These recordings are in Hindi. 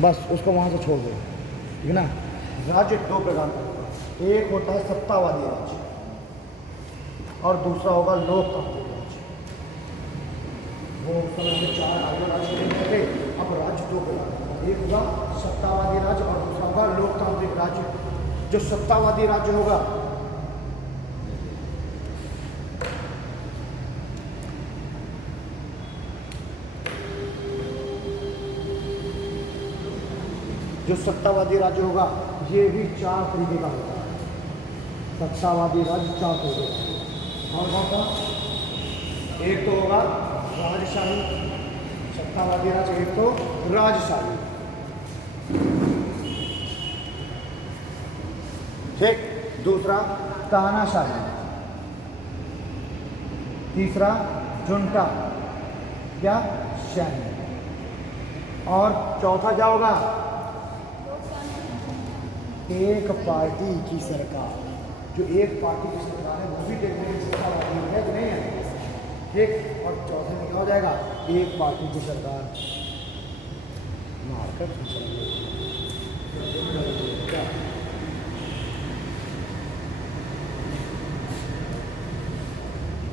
बस उसको वहाँ से छोड़ दो, ठीक है ना। राज्य दो प्रकार का होगा, एक होता है सत्तावादी राज्य और दूसरा होगा लोकतांत्रिक राज्य। वो समय में चार आगे राज्य थे, अब राज्य दो प्रकार का होगा, एक होगा सत्तावादी राज्य और दूसरा होगा लोकतांत्रिक राज्य। जो सत्तावादी राज्य होगा ये भी चार तरीके का होता है। सत्तावादी राज्य चार तरीके का, और कौन सा? एक तो होगा राजशाही सत्तावादी राज्य, एक तो राजशाही, ठीक। दूसरा तानाशाही, तीसरा जुंटा या सैन्य, और चौथा क्या होगा? एक पार्टी की सरकार। जो एक पार्टी की सरकार है वो भी देखने की सत्तावादी है कि नहीं है, ठीक। और चौथे में क्या हो जाएगा? एक पार्टी की सरकार। मारकर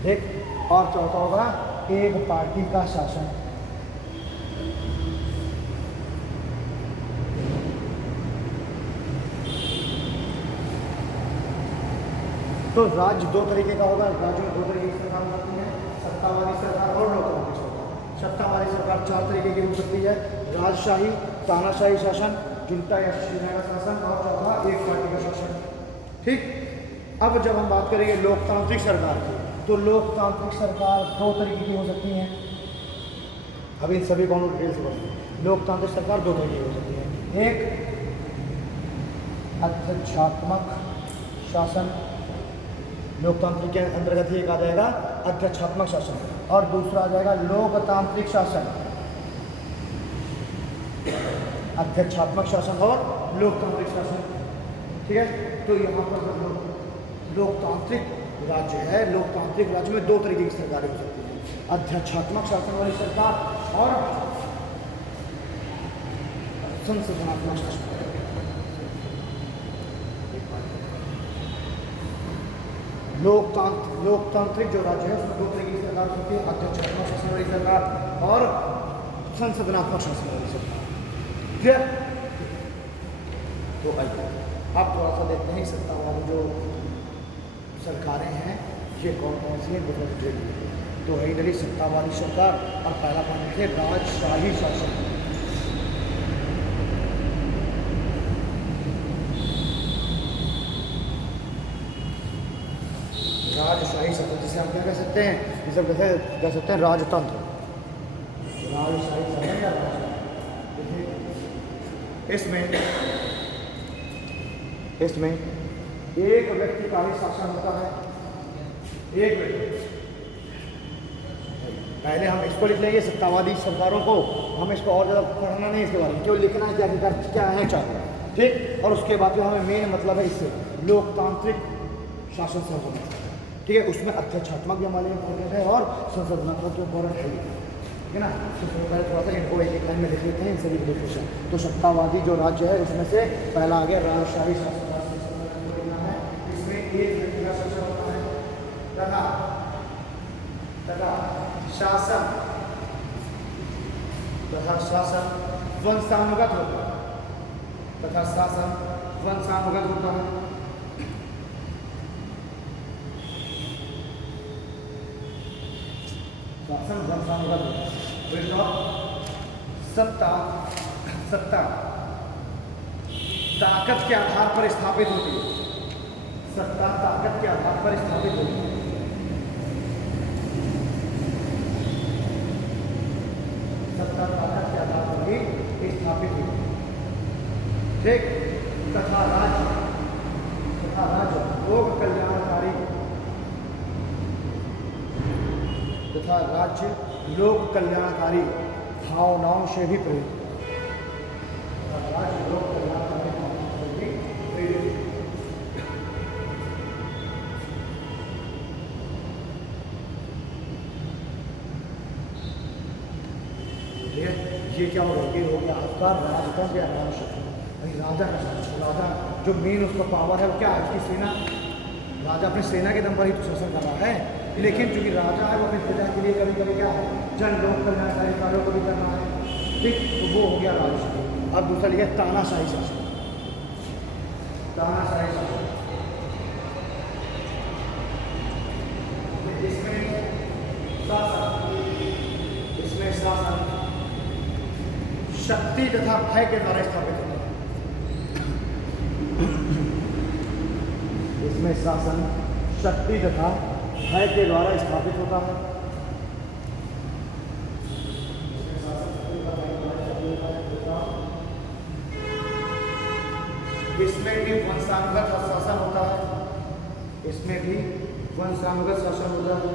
ठीक। और चौथा होगा एक पार्टी का शासन। तो राज्य दो तरीके का होगा, राज्य में दो तरीके की सरकार होती है, सत्तावादी सरकार और लोकतांत्रिक सरकार। सत्तावादी सरकार चार तरीके की हो सकती है, राजशाही, तानाशाही शासन, जुंटा या शिवसेना का शासन, और चौथा एक पार्टी का शासन, ठीक। अब जब हम बात करेंगे लोकतांत्रिक सरकार की, तो लोकतांत्रिक सरकार दो तरीके की हो सकती है। अब इन सभी को डिटेल से बताएं। लोकतांत्रिक सरकार दो तरीके की हो सकती है, एक अध्यक्षात्मक शासन, लोकतांत्रिक के अंतर्गत ही एक आ जाएगा अध्यक्षात्मक शासन, और दूसरा आ जाएगा लोकतांत्रिक शासन। अध्यक्षात्मक शासन और लोकतांत्रिक शासन, ठीक है। तो यहाँ पर लोकतांत्रिक राज्य है, लोकतांत्रिक राज्य में दो तरीके की सरकारें हो सकती हैं, अध्यक्षात्मक शासन वाली सरकार और संसदनात्मक शासन। लोकतांत्रिक जो राज्य है उसमें दो तरीके की सरकार होती है, अध्यक्षात्मक शासन वाली सरकार और संसदनात्मक शासन वाली सरकार, ठीक है। तो आइए अब थोड़ा सा देखते हैं सत्तावादी जो सरकारें हैं ये कौन कौन सी हैं। तो है इधर सत्तावादी सरकार, और पहला पॉइंट है राजशाही शासन। राजशाही शासन जिसे हम क्या कह सकते हैं, जिसे कह सकते हैं राजतंत्र, राजशाही शासन या राजतंत्र। इसमें एक व्यक्ति का ही शासन होता है, एक व्यक्ति। पहले हम इसको लिख लेंगे सत्तावादी सरकारों को, हम इसको और ज़्यादा पढ़ना नहीं, इसके बारे में केवल लिखना है क्या है चाहिए, ठीक। और उसके बाद जो हमें मेन मतलब है इससे लोकतांत्रिक शासन से होना, ठीक है। उसमें अध्यक्षात्मक भी हमारे इंपॉर्टेंट है और संसदनात्मक जो इंपॉर्टेंट है, ठीक है ना। तो थोड़ा सा इनको एक लाइन में लिख लेते हैं इन सभी डिफिनेशन। तो सत्तावादी जो राज्य है उसमें से पहला आ गया राजशाही शासन, है इसमें एक व्यक्ति का शासन होता है, तथा शासन वंशानुगत होता है, शासन वंशानुगत होता है। सत्ता ताकत के आधार पर स्थापित होती है, सत्ता ताकत के आधार पर स्थापित होती है, सत्ता ताकत के आधार पर ही स्थापित होती है, ठीक। तथा राज्य लोक कल्याणकारी, तथा राज्य लोक कल्याणकारी भावनाओं से भी प्रेरित होता है, राज्य लोक कल्याणकारी भावनाओं से भी प्रेरित। ठीक है, ये क्या हो गया, ये हो गया आपका राजतंत्र या राजशासन। राजा का शासन, राजा जो मेन उसका पावर है वो क्या है, उसकी सेना। राजा अपनी सेना के दम पर ही तो शासन कर रहा है, लेकिन चूंकि राजा है वो अपनी प्रजा के लिए कभी कभी क्या है, जन लोक कल्याणकारी कार्यों को भी करना है, ठीक। तो वो हो गया राजशासन। अब दूसरा लिखा तानाशाही शासन। तानाशाही शासन, इसमें शासन, इसमें शासन शक्ति तथा भय के द्वारा स्थापित होता है। इसमें शासन शक्ति तथा भय के द्वारा स्थापित होता है। इसमें भी वंशानुगत शासन होता है, इसमें भी वंशानुगत शासन होता है।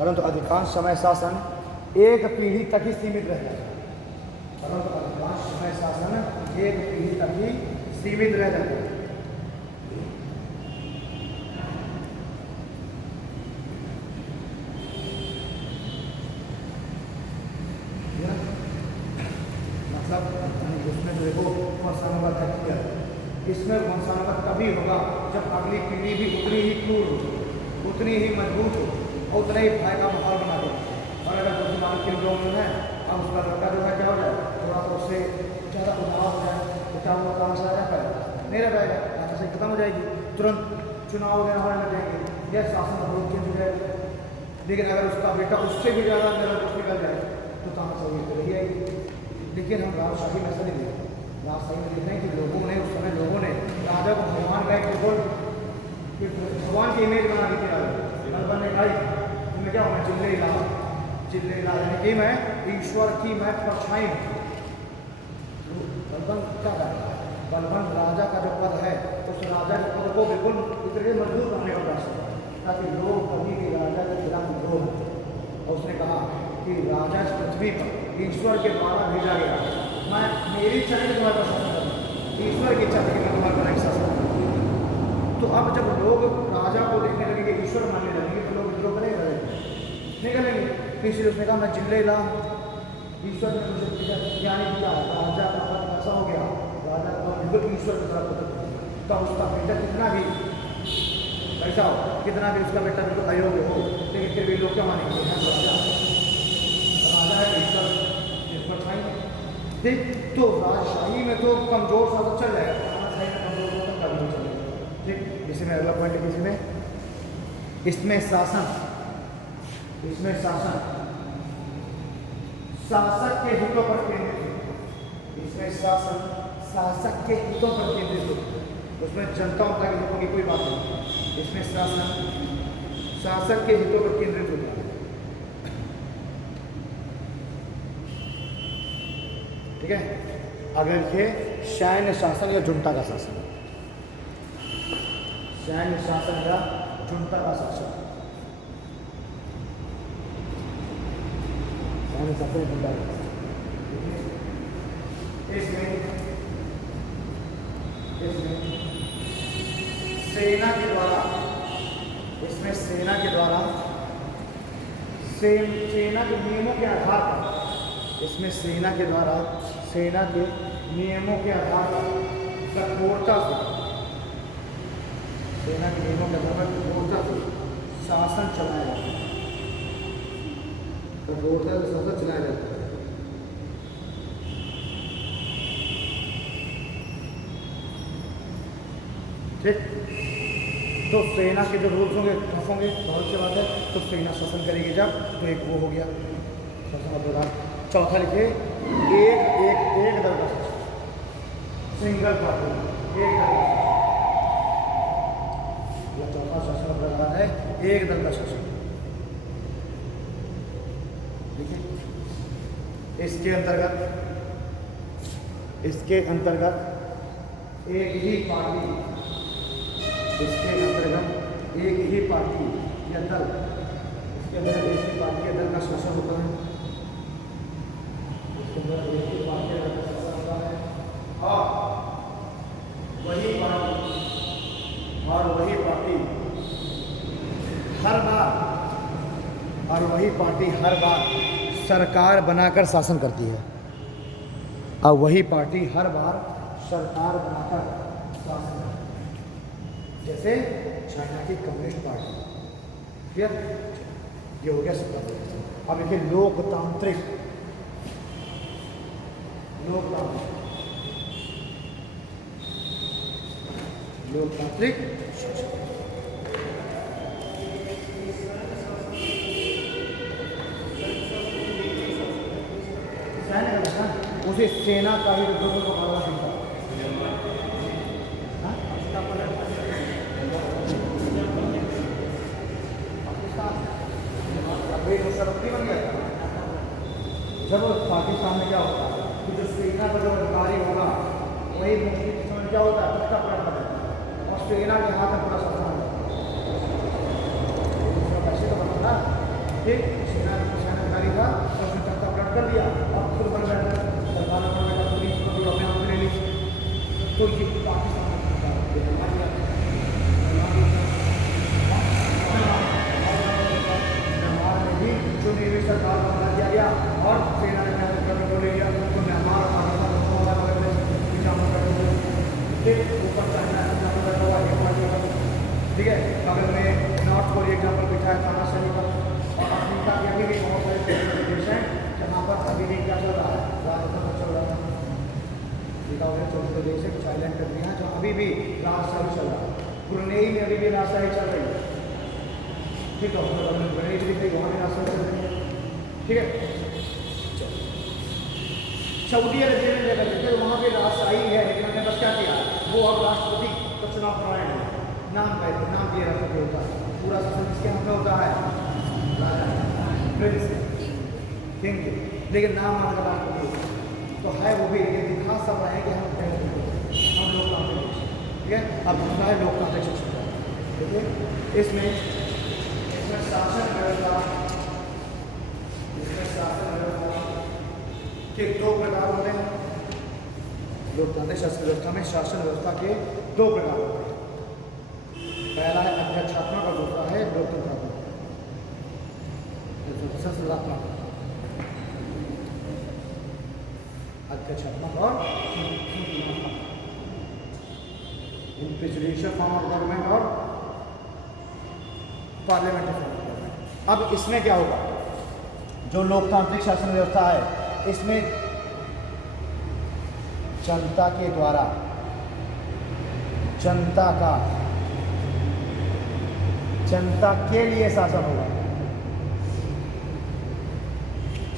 परंतु अधिकांश समय शासन एक पीढ़ी तक ही सीमित रह जाता है। परंतु अधिकांश समय शासन एक पीढ़ी तक ही सीमित रह जाता है। इसमें देखो वंशानुगत है क्या, इसमें वंशानुगत तभी होगा जब अगली पीढ़ी भी उतनी ही क्रूर हो, उतनी ही मजबूत हो और उतना ही भय का माहौल बना दे। और अगर मुसलमान के लोग जो है अब उसका लड़का जो है क्या हो जाए, थोड़ा तो उससे ज़्यादा उदार हो जाए, तो क्या वो काम से रह पाएगा, नहीं रह पाएगा, रास्ते से खत्म हो जाएगी, तुरंत चुनाव वगैरह होने लग जाएंगे, यह शासन बहुत चेंज हो जाएगा। लेकिन अगर उसका बेटा उससे भी ज़्यादा निकल जाए तो तानाशाही तो रही आएगी। लेकिन हम राजशाही में ऐसा नहीं देखते। राजशाही में देखते हैं कि लोगों ने उस समय राजा को भगवान का एक भगवान की इमेज बना दी थी। राजा ने कहा तुम्हें क्या होना, चिल्ले ला यानी कि मैं ईश्वर की मैं परछाई हूँ। बलबन क्या कर रहा है, बलबन राजा का जो पद है उस राजा के पद को बिल्कुल इतने मजबूत बनाने का प्रयास किया ताकि लोग कभी भी राजा के खिलाफ विद्रोह हो। और उसने कहा कि राजा इस पृथ्वी पर ईश्वर के द्वारा भेजा गया, मैं मेरी इच्छा नहीं तुम्हारे पास शासन करूँ, ईश्वर की इच्छा थी कि मैं तुम्हारे पर एक शासन करूँ। तो अब जब लोग राजा को देखने लगेंगे, ईश्वर मानने लगेंगे, तो लोग विद्रोह करेंगे नहीं करेंगे। इसलिए उसने कहा मैं जिले ला, ईश्वर ने मुझे ज्ञानी किया, राजा का पद ऐसा हो गया, राजा का बिल्कुल ईश्वर की तरफ पद, तब उसका बेटा कितना भी ऐसा हो, कितना भी उसका बेटा बिल्कुल अयोग्य हो, लेकिन फिर भी लोग क्या मानेंगे, राजा है ईश्वर ठीक। तो राजशाही में तो कमजोर शासन चल जाएगा, तानाशाही में कमजोर शासन कभी नहीं चलेगा, ठीक। इसी में अगला पॉइंट है, इसमें शासन शासक के हितों पर केंद्रित, इसमें शासन शासक के हितों पर केंद्रित हो, उसमें जनता के हितों की कोई बात नहीं। इसमें शासन शासक के हितों पर केंद्रित होता है, ठीक है। अगले लिखिए सैन्य शासन या जुंटा का शासन, सैन्य शासन या जुंटा का शासन, सैन्य शासन जुंटा का शासन। इसमें सेना के द्वारा, इसमें सेना के द्वारा सेना के नियमों के आधार पर, इसमें सेना के द्वारा सेना के नियमों के आधार पर कठोरता से, सेना के नियमों के आधार पर कठोरता से शासन चलाया जाता है, कठोरता से शासन चलाया जाता है। ठीक। तो सेना के जो रूल्स होंगे टफ होंगे, बहुत सी बात है। तो सेना शासन करेगी जब, तो एक वो हो गया शासन का प्रकार। चौथा लिखिए एक दल का शासन, सिंगल पार्टी, एक दल का शासन। चौथा शासन का प्रकार है एक दल का शासन। देखिए इसके अंतर्गत एक ही पार्टी, इसके अंतर्गत एक ही पार्टी या दल, इसके अंदर एक ही पार्टी या दल का शासन होता है। इसके वही पार्टी हर बार सरकार बनाकर शासन करती है। और वही पार्टी हर बार सरकार बनाकर शासन करती है। जैसे चाइना की कम्युनिस्ट पार्टी, क्लियर? ये हो गया सत्ता। अब देखिए लोकतांत्रिक उसे सेना का ही रुद्र को मारना सीखा। बन गया जब पाकिस्तान में क्या होता है कि जो सेना का जो अधिकारी होगा वही मुख्य क्या होता है, उसका प्रयत्न करता है और सेना के हाथ में पूरा शासन पैसे तो बना था। ठीक, सेना अधिकारी था और उसने तख्ता पलट कर दिया और खुद बन बैठा सरकार बन बैठा, पुलिस को भी अपने आप ले ली। तो ये पाकिस्तान जो निवेश सरकार को बना दिया गया और सेना ने करने को ले लिया। तो म्यांमार ऊपर चाइना बैठा हुआ है, ठीक है। बगल में नॉर्थ कोरिया एग्जाम्पल बैठा है तानाशाही पर। और अफ्रीका के अभी भी बहुत सारे देश हैं जहाँ पर अभी भी क्या चल रहा है, राजतंत्र चल रहा है। अफ्रीका वगैरह छोटे देश है, चाइलैंड कंट्री हैं जहाँ अभी भी राजशाही चल रहा है। ब्रुनेई में अभी भी राजशाही चल रही है, ठीक है। ब्रुनेई भी वहाँ भी राजशाही चल रही है, ठीक है। सऊदी अरबिया में जगह देखते वहाँ भी राजशाही है, लेकिन उन्होंने बस क्या किया, वो अब राष्ट्रपति का चुनाव करवाए हैं। नाम दिया राष्ट्रपति होता है, पूरा शासन किसके हाथ में होता है, प्रिंस किंग, लेकिन नाम मान का राष्ट्रपति तो है वो भी, लेकिन दिखा सब रहे हैं कि हम लोकतांत्रिक, ठीक है। अब दूसरा है लोकतांत्रिक शिक्षा, देखिए इसमें शासन व्यवस्था के दो प्रकार होते हैं। लोकतांत्रिक शासन व्यवस्था में शासन व्यवस्था के दो प्रकार होते हैं। पहला है अध्यक्षात्मक और दूसरा है लोकतंत्रात्मक, संसदात्मक। अध्यक्षात्मक और प्रेसिडेंशियल फॉर्म ऑफ गवर्नमेंट और पार्लियामेंट्री फॉर्म ऑफ गवर्नमेंट। अब इसमें क्या होगा, जो लोकतांत्रिक शासन व्यवस्था है इसमें जनता के द्वारा जनता के लिए शासन होगा,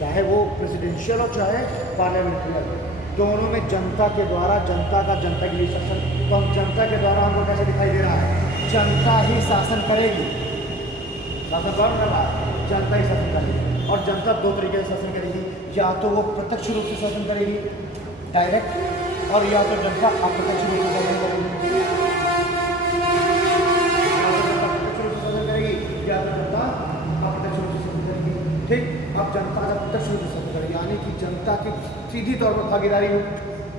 चाहे वो प्रेसिडेंशियल हो चाहे पार्लियामेंट्री, दोनों में जनता के द्वारा जनता के लिए शासन। तो हम जनता के द्वारा हमको कैसे दिखाई दे रहा है, जनता ही शासन करेगी। शासन कौन कर रहा है, जनता ही शासन करेगी। और जनता दो तरीके से शासन करेगी, या तो वो प्रत्यक्ष रूप से शासन करेगी डायरेक्ट, और या तो जनता अप्रत्यक्ष रूप से शासन करेगी, या तो जनता अप्रत्यक्ष रूप से शासन करेगी, ठीक। अब जनता जब प्रत्यक्ष रूप से शासन करेगी, यानी कि जनता की सीधी तौर पर भागीदारी हो,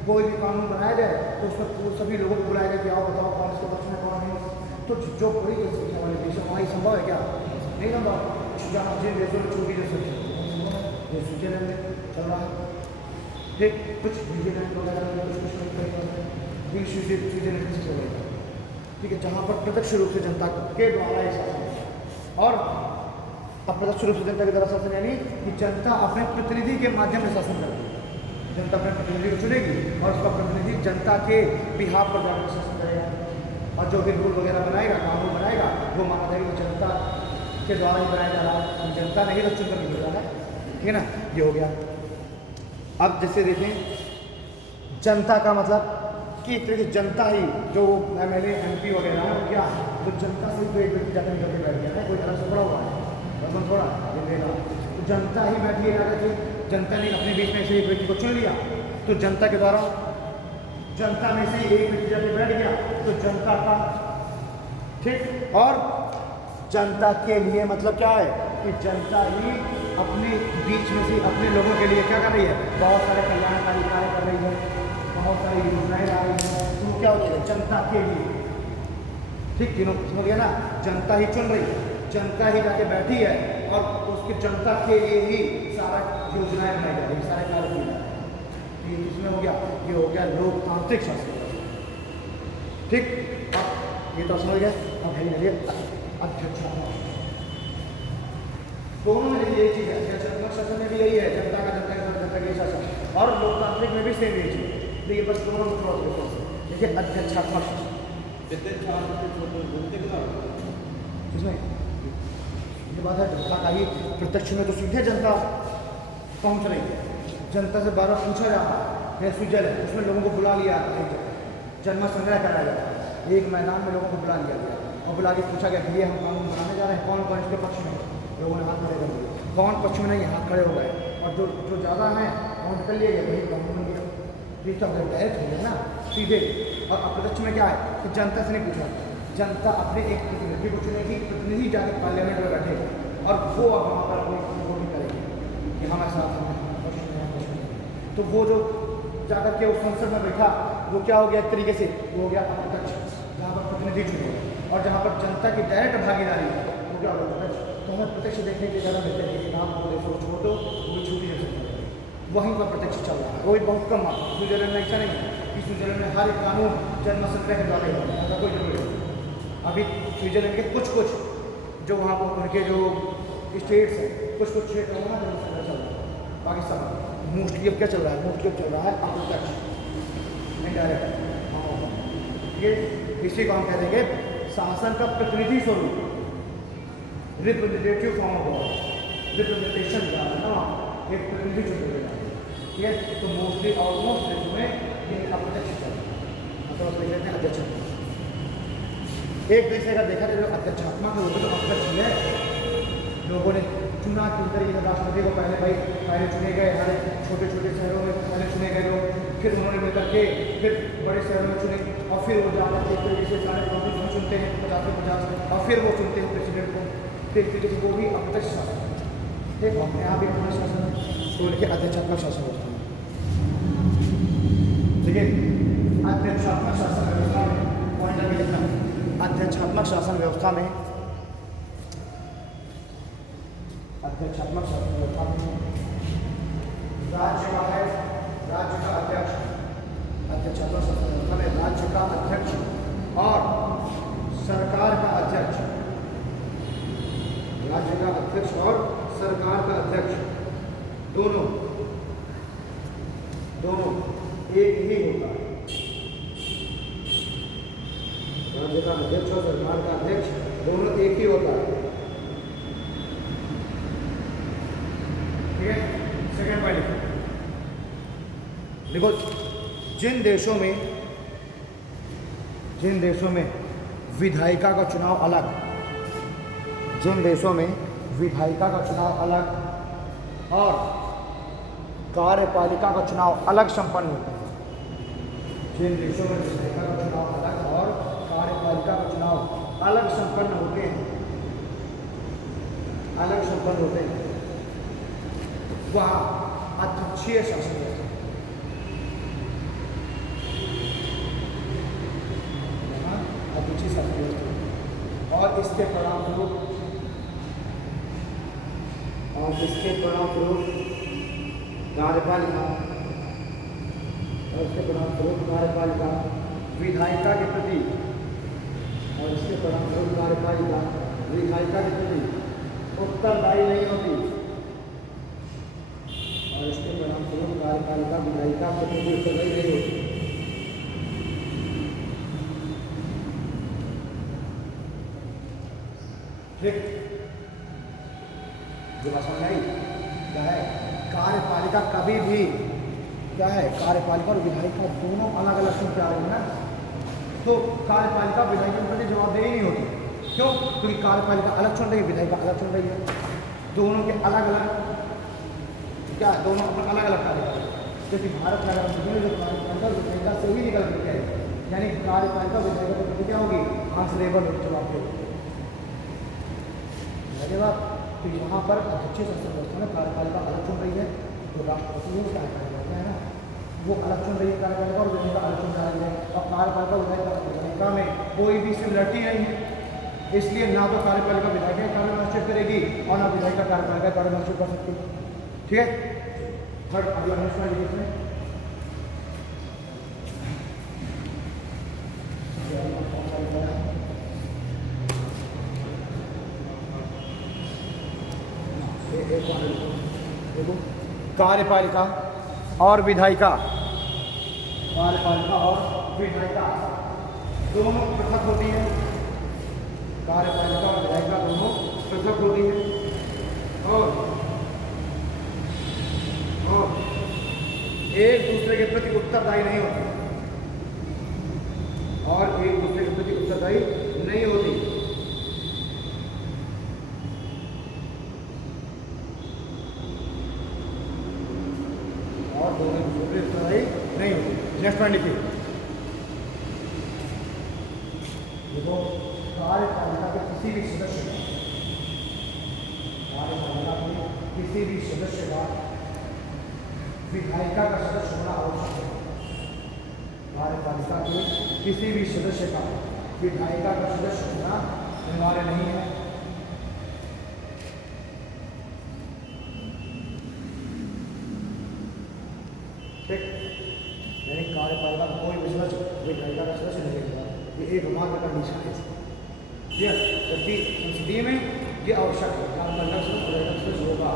कोई भी कानून बनाया जाए तो उसमें सभी लोगों को बुलाया जाए कि आओ बताओ कौन इसके पक्ष में कौन नहीं। तो जो बड़ी संख्या वाले देश है वहाँ संभव है क्या, नहीं संभव। जहाँ जिन देशों में छोटी जो संख्या ये स्विट्जरलैंड में चल रहा है, ठीक। कुछ न्यूजीलैंड वगैरह में कुछ स्विट्जरलैंड से चल रहा है, ठीक है। जहाँ पर प्रत्यक्ष रूप से जनता के द्वारा ये शासन और अप्रत्यक्ष रूप से जनता के द्वारा शासन, यानी कि जनता अपने प्रतिनिधि के माध्यम से शासन करती है। जनता अपने प्रतिनिधि को चुनेगी और उसका प्रतिनिधि जनता के बिहाफ पर जाकर शासन करेगा, और जो भी रूल वगैरह बनाएगा, कानून बनाएगा, वो माना जाएगा कि जनता के द्वारा ही बनाया जा रहा है, जनता नहीं तो चुनकर नहीं हो रहा है, ठीक है ना। ये हो गया। अब जैसे देखें जनता का मतलब कि एक तरीके जनता ही जो MLA MP वगैरह है वो क्या, तो जनता से कोई एक व्यक्ति जाकर निकल के बैठ गया है, कोई तरह से पड़ा हुआ है बस थोड़ा ये देगा, तो जनता ही बैठी है जाकर, जनता ने अपने बीच में से एक व्यक्ति को चुन लिया, तो जनता के द्वारा जनता में से एक व्यक्ति जाके बैठ गया तो जनता का, ठीक। और जनता के लिए मतलब क्या है कि जनता ही अपने बीच में से अपने लोगों के लिए क्या कर रही है, बहुत सारे कल्याणकारी कार्य कर रही है, बहुत सारी योजनाएं ला रही है। तो वो क्या हो जाएगा, जनता के लिए। ठीक, तीनों समझ गया ना, जनता ही चुन रही है, जनता ही जाके बैठी है और उसकी जनता के लिए ही सारा योजनाएं बनाई जा रही है, सारे कार्य किए जा रहे हैं। ये इसमें हो गया, ये हो गया लोकतांत्रिक शासन। ठीक, अब ये तो समझ गया। अब है अध्यक्षता, दोनों में यही चीज़ है, अध्यक्षात्मक शासन में भी यही है, जनता का शासन, और लोकतांत्रिक में भी सेम यही चीज़। देखिए बस दोनों में थोड़ा डिफरेंस है। देखिए अध्यक्षात्मक शासन इसमें ये बात है, जनता का ही प्रत्यक्ष में तो सीधे जनता पहुंच रही है, जनता से बार बार पूछा जा रहा है। स्विट्जरलैंड है, उसमें लोगों को बुला लिया, जन्म संग्रह कराया जाता है, एक मैदान में लोगों को बुला लिया गया और बुला के पूछा गया कि ये हम कानून बनाने जा रहे हैं, कौन कौन इसके पक्ष में, लोगों ने हाथ खड़े कर दिए, कौन पक्ष में नहीं, हाथ खड़े हो गए, और जो ज़्यादा हैं काउंट कर लिए गए, वही कानून बन गया। ये तो डायरेक्ट हो गया ना सीधे। और अप्रत्यक्ष में क्या है कि जनता से नहीं पूछा, जनता अपने एक प्रतिनिधि को चुनेगी, प्रतिनिधि जाकर पार्लियामेंट में बैठेगा और वो अब वहाँ पर अपनी वोटिंग करेगी कि हमारे साथ हमें। तो वो जो जाकर के उस संसद में बैठा, वो क्या हो गया एक तरीके से, वो हो गया अप्रत्यक्ष, जहाँ पर प्रतिनिधि चुने, और जहाँ पर जनता की डायरेक्ट भागीदारी है वो क्या हो गया। तो हमें प्रत्यक्ष देखने की ज़्यादा बेहतर है कि आप बोले सोच छोटो वो छोटी जैसे वहीं पर प्रत्यक्ष चल रहा है, वो भी बहुत कम मात्रा। स्विट्जरलैंड में ऐसा नहीं है कि स्विट्जरलैंड में हर एक कानून जन्म संग्रह के द्वारा ही होता है, ऐसा कोई जरूरी नहीं। अभी स्विट्जरलैंड के कुछ जो वहाँ पर उनके जो स्टेट्स हैं, कुछ क्षेत्र वहाँ जन्म संग्रह चल रहा है, बाकी सब मोस्टली अब क्या चल रहा है, मोस्टली अब चल रहा है अप्रत्यक्ष, नहीं डायरेक्ट। ये इसी को हम कह देंगे शासन का प्रतिनिधि स्वरूप, representative form of government, representation जा रहा है ना, एक प्रतिनिधि चुन रहे हैं। ठीक है, तो मोस्टली ऑलमोस्ट देशों में ये अप्रत्यक्ष चल रहा है, मतलब कहते हैं अध्यक्ष। एक देश अगर देखा जाए तो अध्यक्षात्मक है, वो तो अध्यक्ष है, लोगों ने चुना किस तरीके से राष्ट्रपति को पहले चुने गए, हर छोटे शहरों में पहले चुने गए लोग, फिर उन्होंने मिलकर के फिर बड़े शहरों में चुने, और फिर वो जाकर एक तरीके से सारे काउंसिल हम चुनते हैं 50, और फिर वो चुनते हैं प्रेसिडेंट को, फिर एक तरीके से वो भी अप्रत्यक्ष शासन। ठीक, अपने यहाँ भी अपना शासन है, तो लिखे अध्यक्षात्मक शासन व्यवस्था में। ठीक है, अध्यक्षात्मक शासन व्यवस्था में पॉइंट अभी लिखना है, अध्यक्षात्मक शासन व्यवस्था में, अध्यक्षात्मक शासन व्यवस्था में राज्य का है, राज्य का अध्यक्ष, अध्यक्षात्मक शासन व्यवस्था में राज्य का अध्यक्ष और सरकार का अध्यक्ष, राज्य का अध्यक्ष और सरकार का अध्यक्ष दोनों एक ही होता है। राज्य का अध्यक्ष और सरकार का अध्यक्ष दोनों एक ही होता है। ठीक है, सेकंड पॉइंट देखो, जिन देशों में विधायिका का चुनाव अलग, जिन देशों में विधायिका का चुनाव अलग और कार्यपालिका का चुनाव अलग संपन्न होता है, जिन देशों में विधायिका का चुनाव अलग और कार्यपालिका का चुनाव अलग संपन्न होते हैं, वहाँ अध्यक्षीय शासन व्यवस्था, अध्यक्षीय शासन व्यवस्था, और इसके परिणाम स्वरूप कार्यपालिका विधायिका के प्रति, और इसके परिणामस्वरूप कार्यपालिका विधायिका के प्रति उत्तरदायी नहीं होती, और इसके परिणामस्वरूप कार्यपालिका विधायिका के प्रति उत्तरदायी नहीं होती। ठीक, जो बात समझ आई क्या है, कार्यपालिका कभी भी क्या है, कार्यपालिका और विधायिका दोनों अलग अलग क्यों क्या है ना, तो कार्यपालिका विधायिका के प्रति जवाबदेही नहीं होती। क्यों? क्योंकि कार्यपालिका अलग चुन रही है, विधायिका अलग चुन रही है, दोनों के अलग अलग क्या है, दोनों अपना अलग अलग कार्य करें। क्योंकि भारत में अगर जो कार्यपालिका विधायिका से ही निकल के है, यानी कार्यपालिका विधायिका के प्रति क्या होगी, आंसरेबल जवाब देगी। तो यहाँ पर अध्यक्षीय शासन व्यवस्था में कार्यपालिका अलग चुन रही है, जो राष्ट्रपति है उसका कार्यपालिका है ना, वो अलग चुन रही है कार्यपालिका और विधायिका अलग चुन रही है। और कार्यपालिका विधायिका में कोई भी सिमिलरिटी नहीं है, इसलिए ना तो कार्यपालिका विधायिका का कार्य निश्चित करेगी और ना विधायिका कार्यपालिका का कार्य निश्चित कर सकती है। ठीक है, थर्ड अगला नेक्स्ट इसमें देखो कार्यपालिका और विधायिका, कार्यपालिका और विधायिका दोनों पृथक होती है। कार्यपालिका और विधायिका दोनों पृथक होती है और एक दूसरे के प्रति उत्तरदायी नहीं होती और एक दूसरे के प्रति उत्तरदायी नहीं होती। दोनों दूसरे उत्तरदायी नहीं होती। नेक्स्ट पॉइंट लिखिए, देखो कार्यपालिका के किसी भी सदस्य का, कार्यपालिका के किसी भी सदस्य का विधायिका का सदस्य होना आवश्यक है। कार्यपालिका के किसी भी सदस्य का विधायिका का सदस्य होना अनिवार्य नहीं है। ठीक, यानी कार्यपालिका का कोई भी सदस्य विधायिका का सदस्य नहीं होगा, ये एकमात्र कंडीशन है। जबकि संसदीय में ये आवश्यक है, कार्यपालिका सदस्य होगा।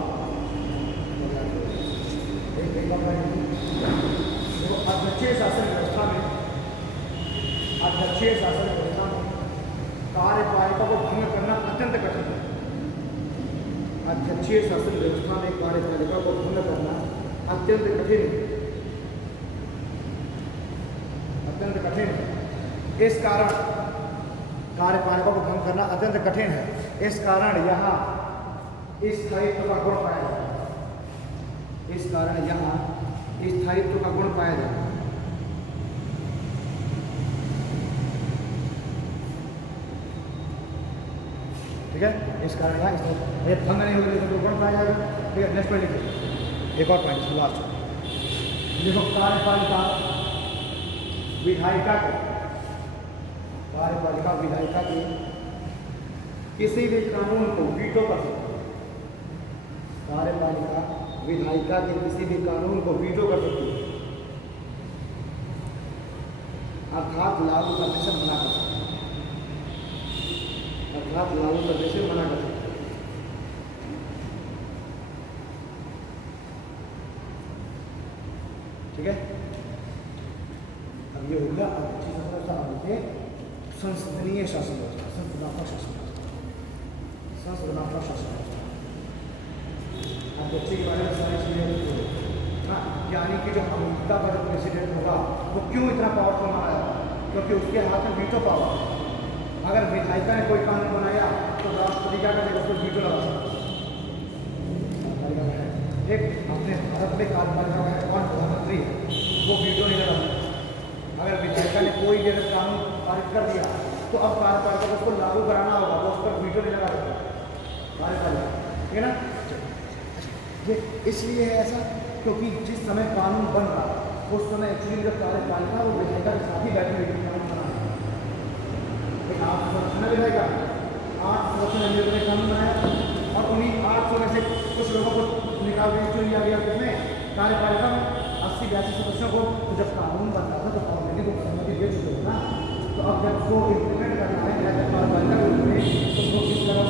तो अध्यक्षीय शासन व्यवस्था में, अध्यक्षीय शासन व्यवस्था में कार्यपालिका को भंग करना अत्यंत कठिन है। अध्यक्षीय शासन व्यवस्था में कार्यपालिका को भंग करना अत्यंत कठिन है, अत्यंत कठिन है। इस कारण कार्यपालिका को भंग करना अत्यंत कठिन है। इस कारण यहाँ स्थायित्व का गुण पाया जाता है। इस कारण यहाँ स्थायित्व का गुण पाया जाता है। ठीक है, इस कारण यहाँ भंग नहीं होगी तो गुण पाया जाएगा। ठीक है, नेक्स्ट पॉइंट लिखिए, एक और पॉइंट लास्ट देखो, कार्यपालिका विधायिका के, कार्यपालिका विधायिका के किसी भी कानून को वीटो कर सकती है। कार्यपालिका विधायिका के किसी भी कानून को वीटो कर सकती है, अर्थात लागू करने से मना कर सकती है, अर्थात लागू करने से मना कर सकती है। ठीक है, अब ये हो गया अध्यक्षीय शासन व्यवस्था, संसदीय शासन व्यवस्था, संसदनात्मक शासन व्यवस्था, संसदनात्मक शासन व्यवस्था। अध्यक्षीय के बारे में सारी चीजें हाँ, यानी कि जो अमेरिका का जो प्रेसिडेंट होगा वो क्यों इतना पावरफुल माना जाता है, क्योंकि उसके हाथ में वीटो पावर। अगर विधायिका ने कोई कानून बनाया तो राष्ट्रपति क्या करेगा, उसको वीटो लगा सकता है। एक अपने भारत में कार्यपालिका है, कौन प्रधानमंत्री है, वो वीटो नहीं लगा सकता। अगर विधायिका ने कोई भी अगर कानून पारित कर दिया तो अब कार्यपालिका को उसको लागू कराना होगा, वो उस पर वीटो नहीं लगा सकता कार्यपालिका। ठीक है ना, ये इसलिए है ऐसा क्योंकि जिस समय कानून बन रहा है उस समय एक्चुअली जब कार्यपालिका वो विधायिका के साथ ही बैठी हुई कानून बनाना है। 8 सदस्य ने विधायिका, 8 सदस्य ने कानून बनाया और उन्हीं 800 में से कुछ लोगों को निकाल के लिया गया किसने, कार्यपालिका में 80-82 सदस्यों को। तो जब कानून बन रहा था तो ऑलरेडी वो सहमति दे चुके थे ना, तो अब जब उसको इम्प्लीमेंट करना है कार्यपालिका के रूप में तो उसको किस तरह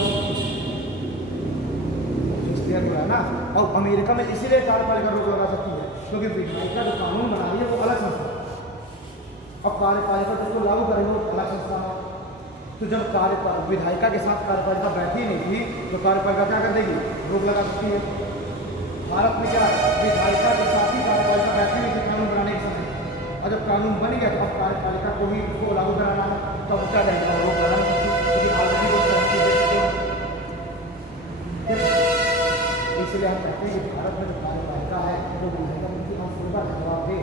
हुआ है ना। और अमेरिका में इसीलिए कार्यपालिका रोक लगा सकती है क्योंकि विधायिका जो कानून बना रही है वो अलग संस्था है और कार्यपालिका जिसको लागू करेगी वो अलग संस्था है। तो जब विधायिका के साथ कार्यपालिका बैठी नहीं थी तो कार्यपालिका क्या कर देगी, रोक लगा सकती है। भारत में क्या विधायिका के साथ ही कार्यपालिका बैठी नहीं थी कानून बनाने के समय, और जब कानून बन गया तो अब कार्यपालिका को ही उसको लागू कराना है तो क्या जाएगा, रोक लगा सकती है क्योंकि ऑलरेडी वो सहमति दे चुके हैं। इसलिए हम कहते हैं कि भारत में जो कार्यपालिका है वो विधायिका मंत्री हम पूरा जवाब दे,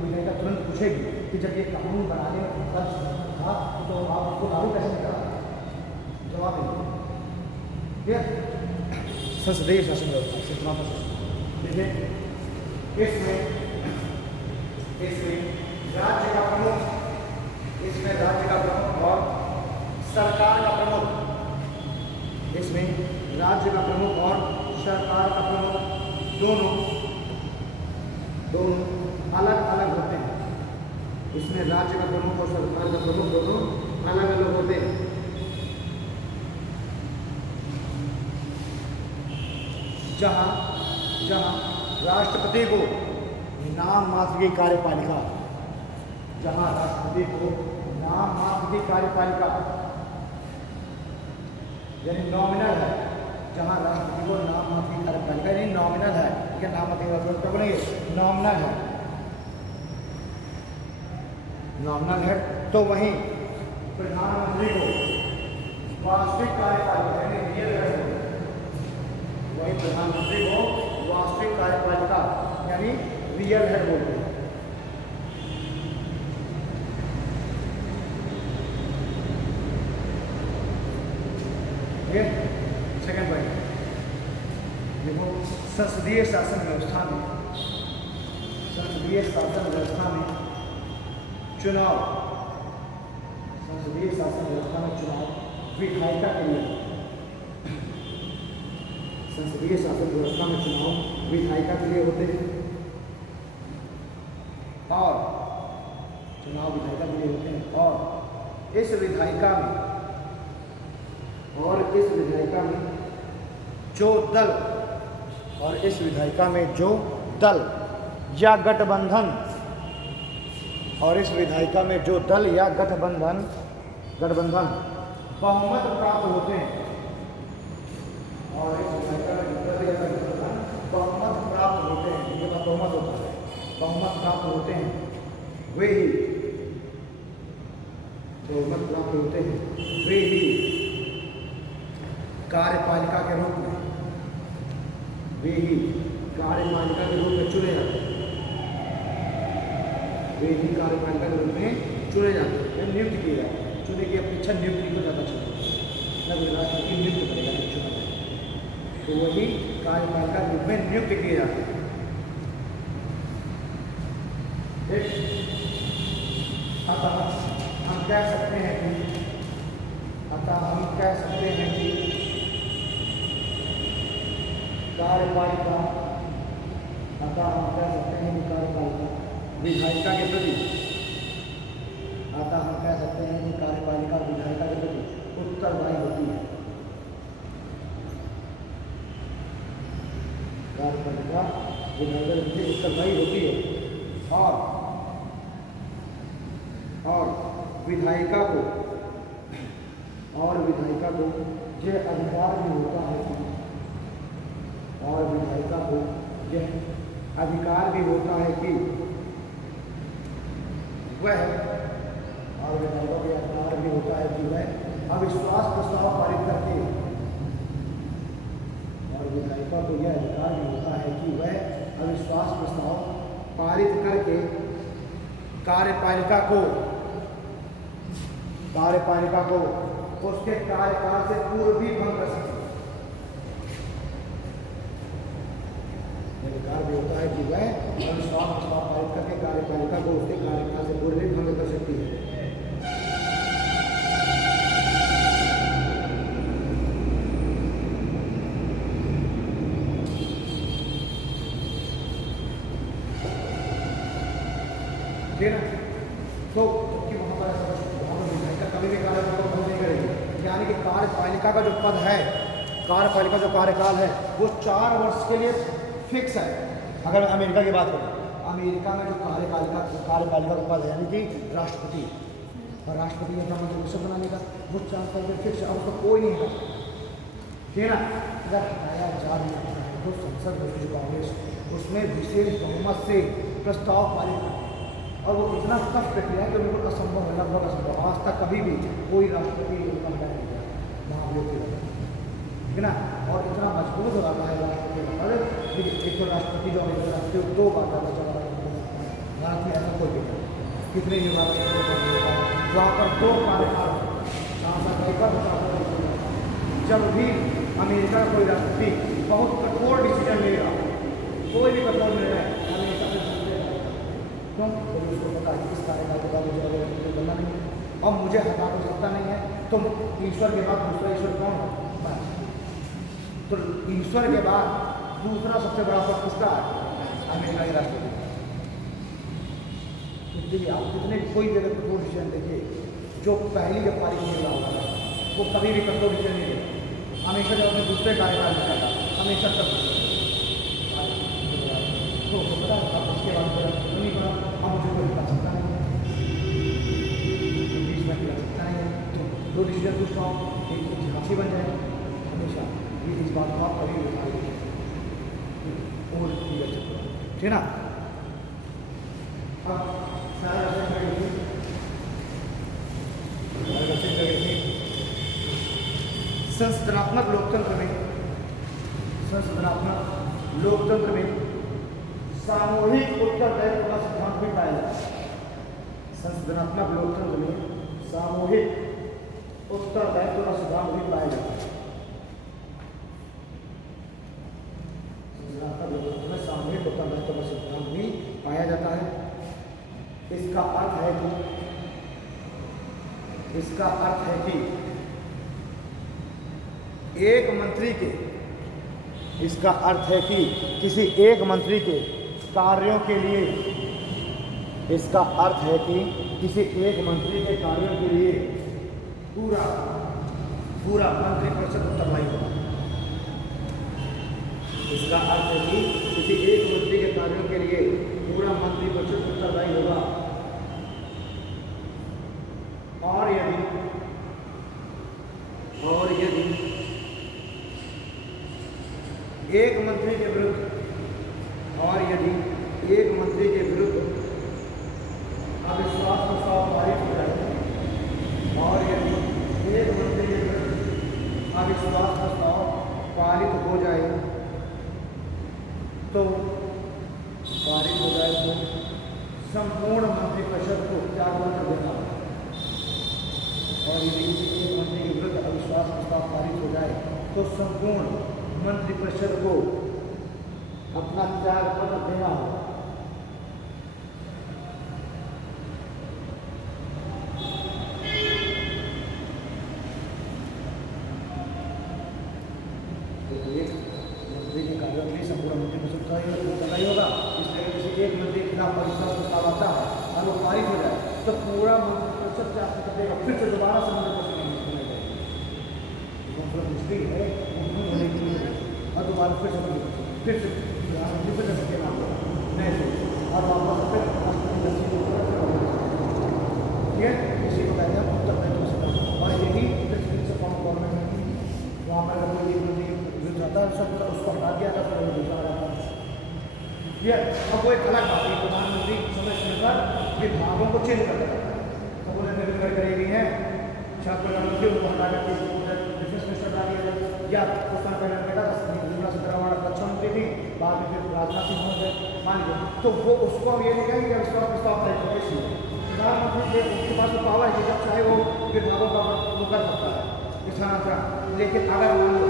विधायिका तुरंत पूछेगी कि जब ये कानून बनाने में दर्ज था तो आप उसको लागू कैसे नहीं करा, जवाब देंगे। संसदीय शासन व्यवस्था, सिद्धांत शासन। देखिए इसमें राज्य का प्रमुख, इसमें राज्य का प्रमुख और सरकार का प्रमुख, इसमें राज्य का प्रमुख और सरकार का प्रमुख दोनों अलग अलग होते हैं। इसमें राज्य का प्रमुख और सरकार का प्रमुख दोनों अलग अलग होते हैं। जहां राष्ट्रपति को नाम मात्र की कार्यपालिका, जहां राष्ट्रपति को नाम मात्र की कार्यपालिका यानी नॉमिनल है, जहां राष्ट्रपति को नाम मात्र की कार्यपालिका यानी नॉमिनल है, क्या नाम मात्र क्या बोलेंगे, नॉमिनल है, नॉमिनल है, तो वहीं प्रधानमंत्री को वास्तविक कार्यपालिका यानी रियल हेड, वही प्रधानमंत्री को वास्तविक कार्यपालिका यानी रियल हेड बोलते हैं। सेकेंड पॉइंट देखो, संसदीय शासन व्यवस्था में, संसदीय शासन व्यवस्था में चुनाव, संसदीय शासन व्यवस्था में चुनाव विधायिका के लिए, संसदीय शासन व्यवस्था में चुनाव विधायिका के लिए होते हैं और चुनाव विधायिका के लिए होते हैं और इस विधायिका में जो दल, और इस विधायिका में जो दल या गठबंधन, और इस विधायिका में जो दल या गठबंधन बहुमत प्राप्त होते हैं, और इस विधायिका में जो दल या गठबंधन बहुमत प्राप्त होते हैं, ये बहुमत होता है, बहुमत प्राप्त होते हैं, वे ही बहुमत प्राप्त होते हैं, वे ही कार्यपालिका के रूप में, वे ही कार्यपालिका के रूप में चुने जाते हैं, वे ही कार्यपालिका के रूप में चुने जाते हैं, नियुक्त किए जाते हैं। चुने की अपेक्षा नियुक्ति को ज़्यादा चुने, मतलब राष्ट्रपति नियुक्त करेगा जब चुना जाए, तो वही कार्यपालिका के रूप में नियुक्त किए जाते हैं। अतः हम कह सकते हैं कि कार्यपालिका, अतः हम कह सकते हैं कि कार्यपालिका विधायिका के प्रति, अतः हम कह सकते हैं कि कार्यपालिका विधायिका के प्रति उत्तरदायी होती है, कार्यपालिका विधायिका के प्रति उत्तरदायी होती है और विधायिका को यह अधिकार भी होता है कि, और विधायिका को यह अधिकार भी होता है कि वह, और विधायिका को यह अधिकार भी होता है कि वह अविश्वास प्रस्ताव पारित करके, और विधायिका को यह अधिकार भी होता है कि वह अविश्वास प्रस्ताव पारित करके कार्यपालिका को उसके कार्यकाल से पूर्व भी भंग कर सकते, अधिकार भी होता है कि वह अविश्वास प्रस्ताव पारित करके कार्यपालिका को उसके कार्यकाल से पूर्व भी भंग कर सकती है। ठीक है, तो जबकि वहाँ पर विधायिका कभी भी कार्यपालिका को भंग नहीं करेगी, यानी कि कार्यपालिका का जो पद है, कार्यपालिका जो कार्यकाल है वो 4 वर्ष के लिए फिक्स है। अगर अमेरिका की बात करें, अमेरिका में जो कार्यपालिका का पद है यानी कि राष्ट्रपति, और राष्ट्रपति का मंत्रिपरिषद बनाने का वो 4 साल में फिक्स है, अब उसको कोई नहीं हटा, ठीक है ना। अगर हटाया जा रहा है तो संसद में जो कांग्रेस उसमें विशेष बहुमत से प्रस्ताव पारित करते हैं, और वो इतना टफ प्रक्रिया है कि बिल्कुल असंभव है, लगभग असंभव। आज तक कभी भी कोई राष्ट्रपति उनका हटाया नहीं गया महाभियोग के बाद, ठीक है ना। और इतना मजबूत हो रहा है राष्ट्रपति का पद कि एक तो राष्ट्रपति जो अमेरिका राष्ट्रपति 2 बार ज़्यादा चला रहा है, भारत में ऐसा कोई भी नहीं, कितने ही बार वहाँ पर 2 कार्यकाल सांसद जब भी अमेरिका का कोई राष्ट्रपति बहुत कठोर डिसीजन लेगा, कोई भी कठोर निर्णय हमेशा से सुनते रहेगा। क्यों? क्योंकि उसको पता है इस कार्यकाल के बाद मुझे अगर बनना नहीं है और मुझे हटा तो सकता नहीं है, तो ईश्वर के बाद दूसरा ईश्वर कौन है? तो ईश्वर के बाद दूसरा सबसे बड़ा पद किसका है? अमेरिका के राष्ट्रपति। तो देखिए आप कितने कोई जगह कठोर डिसीजन देखिए, जो पहली जब पारी में रहा होगा वो कभी भी कठोर डिसीजन नहीं लेगा, हमेशा जब अपने दूसरे कार्यकाल में जाता हमेशा तब तो पता है अब उसके बाद मेरा नहीं बना, अब मुझे कोई बता सकता नहीं है, बीच में खिला सकता नहीं है। तो दो डिसीजन कुछ का एक झांसी बन जाए हमेशा, ये इस बात को आप कभी उठाइए और ठीक है ना। अब संसदनात्मक लोकतंत्र में सामूहिक उत्तरदायित्व का सिद्धांत भी पाया जाता है। संसदनात्मक लोकतंत्र में सामूहिक उत्तरदायित्व का सिद्धांत भी पाया जाता है। संसदनात्मक लोकतंत्र में सामूहिक उत्तरदायित्व का सिद्धांत भी पाया जाता है। इसका अर्थ है कि एक मंत्री के, इसका अर्थ है कि किसी एक मंत्री के कार्यों के लिए, इसका अर्थ है कि किसी एक मंत्री के कार्यों के लिए पूरा मंत्रिपरिषद उत्तरदायी होगा। इसका अर्थ है कि किसी एक मंत्री के कार्यों के लिए पूरा मंत्रिपरिषद उत्तरदायी होगा। और यदि एक मंत्री के विरुद्ध अविश्वास प्रस्ताव पारित हो जाए, और यदि एक मंत्री के विरुद्ध अविश्वास प्रस्ताव पारित हो जाए तो संपूर्ण मंत्रिपरिषद को त्यागपत्र कर देना। और यदि एक मंत्री के विरुद्ध अविश्वास प्रस्ताव पारित हो जाए तो संपूर्ण मंत्रिपरिषद को अपना त्यागपत्र देना होगा। एक मंत्री के कार्यों के लिए संपूर्ण मंत्रिपरिषद का ही होगा। इसलिए किसी एक मंत्री के खिलाफ अविश्वास प्रस्ताव आता है और वो पारित हो जाए तो पूरा मंत्रिपरिषद त्यागपत्र देगा, फिर से दोबारा से मंत्रिपरिषद नहीं जाएगा। मुश्किल है और दोबारा फिर से प्रधानमंत्री फिर से नाम नहीं और वापस फिर ठीक है, इसी को कहते हैं उत्तरदायित्व। और यही फॉर्म गवर्नमेंट में वहाँ पर अगर कोई मंत्री विरुद्ध आता है सब उसको हटा दिया था, फिर दूसरा आता है। अब वो एक अलग बात है, प्रधानमंत्री समय पर विभागों को चेंज कर देता है। अब उन्हें निर्भर करेगी है छात्र प्रधानमंत्री उनको हटा करके डिफेंस मिनिस्टर डाल दिया जाए, या उस समय पहले बेटा निर्मला सीतारमण रक्षा मंत्री थी, बाद में फिर राजनाथ सिंह हो गए मान लीजिए, तो वो उसको अब ये नहीं कहेंगे कि अविश्वास प्रस्ताव तय करो। इसलिए प्रधानमंत्री उसके पास तो पावर है कि जब चाहे वो विभागों का वो कर सकता है स्थानांतरण। लेकिन अगर मान लो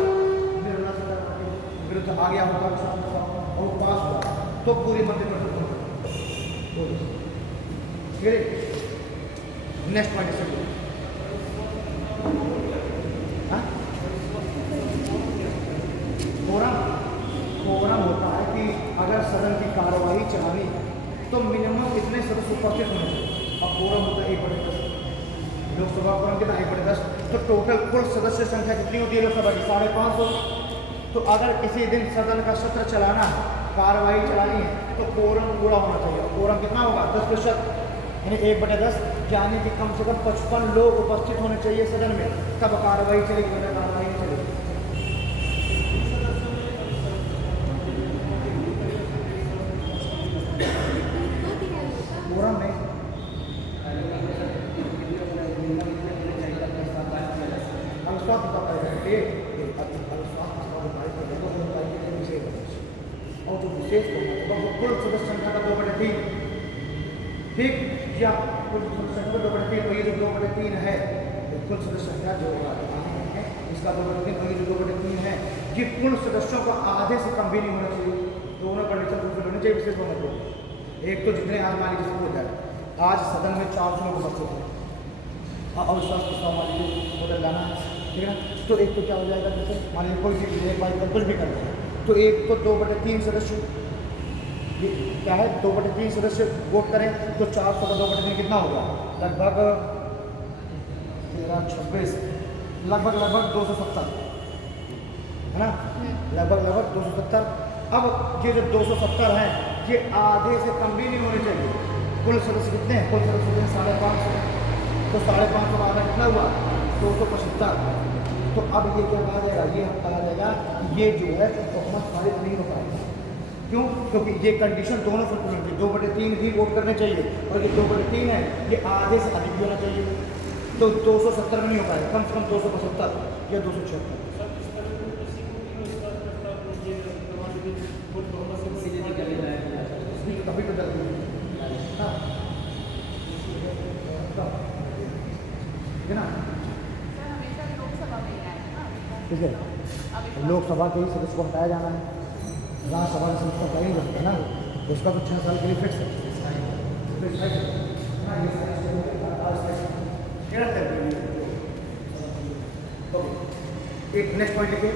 निर्मला सीतारमण के विरुद्ध आ गया होगा अविश्वास प्रस्ताव और वो पास हुआ तो पूरी मंत्रिपरिषद नेक्स्ट पॉइंट से कोरम होता है कि अगर सदन की कार्यवाही चलानी तो मिनिमम कितने सदस्य उपस्थित होने चाहिए। अब कोरम होता है 1/10, लोकसभा कोरम कितना 1/10, तो टोटल कुल सदस्य संख्या कितनी होती है लोकसभा की 550। तो अगर किसी दिन सदन का सत्र चलाना है, कार्यवाही चलानी है तो कोरम पूरा होना चाहिए। और कोरम कितना होगा 10%, यानी 1/10, यानी कि कम से कम 55 लोग उपस्थित होने चाहिए सदन में, तब कार्रवाई चलेगी, वरना कार्रवाई नहीं चलेगी। कोरम में अविश्वास और जो विशेष कुल सदस्य संख्या का 2/3, ठीक, या कुल सदस्य संख्या 2/3, तो ये जो 2/3 है कुल सदस्य संख्या जो है इसका 2/3, तो ये जो 2/3 है कि कुल सदस्यों का आधे से कम भी नहीं होना चाहिए, दोनों कंडीशन फुलफिल होनी चाहिए विशेष बहुमत को। एक तो जितने आज मान लीजिए हो जाए, आज सदन में 400 लोग उपस्थित हैं, अविश्वास प्रस्ताव मान लीजिए बदल जाना है, ठीक है ना। तो एक तो क्या हो जाएगा, जैसे मान लीजिए कोई भी विधेयक पारित कर कुछ भी करना है, तो एक तो 2/3 सदस्य क्या है, 2/3 सदस्य वोट करें, तो 400 का 2/3 कितना होगा, लगभग 13-26 लगभग 270 है ना, लगभग 270। अब ये जो 270 हैं ये आधे से कम भी नहीं होने चाहिए। कुल सदस्य कितने हैं, कुल सदस्य कितने, 550, तो 550 का आधा कितना हुआ, 275। तो अब ये क्या कहा जाएगा, ये हम कहा जाएगा ये जो है बहुमत पारित नहीं हो पाएगा। क्यों, क्योंकि ये कंडीशन दोनों फुलफिल होनी चाहिए, 2/3 भी वोट करने चाहिए, और ये 2/3 है ये आधे से अधिक भी होना चाहिए। तो 270 नहीं हो पाएगा, कम से कम 275 या 276। कभी तो जल्दी है ना, ठीक है। लोकसभा के ही सदस्य को हटाया जाना है, राज्यसभा के सदस्य को हटाया नहीं है ना, तो उसका तो 6 साल के लिए फिक्स है। एक नेक्स्ट पॉइंट लिखिए,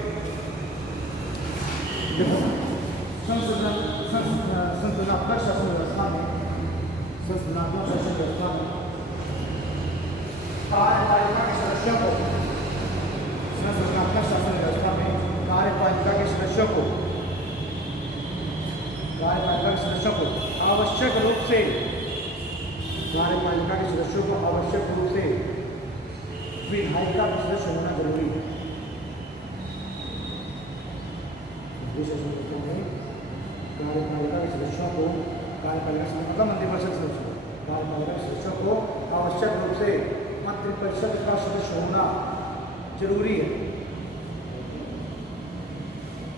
संसदनात्मक शासन व्यवस्था में कार्यपालिका के सदस्यों को संसदनात्मक शासन व्यवस्था में कार्यपालिका के सदस्यों को आवश्यक रूप से विधायिका का सदस्य होना जरूरी है। कार्यपालिका के सदस्यों को मतलब मंत्रिपरिषद सदस्यों, कार्यपालिका के सदस्यों को आवश्यक रूप से मंत्रिपरिषद का सदस्य होना जरूरी है।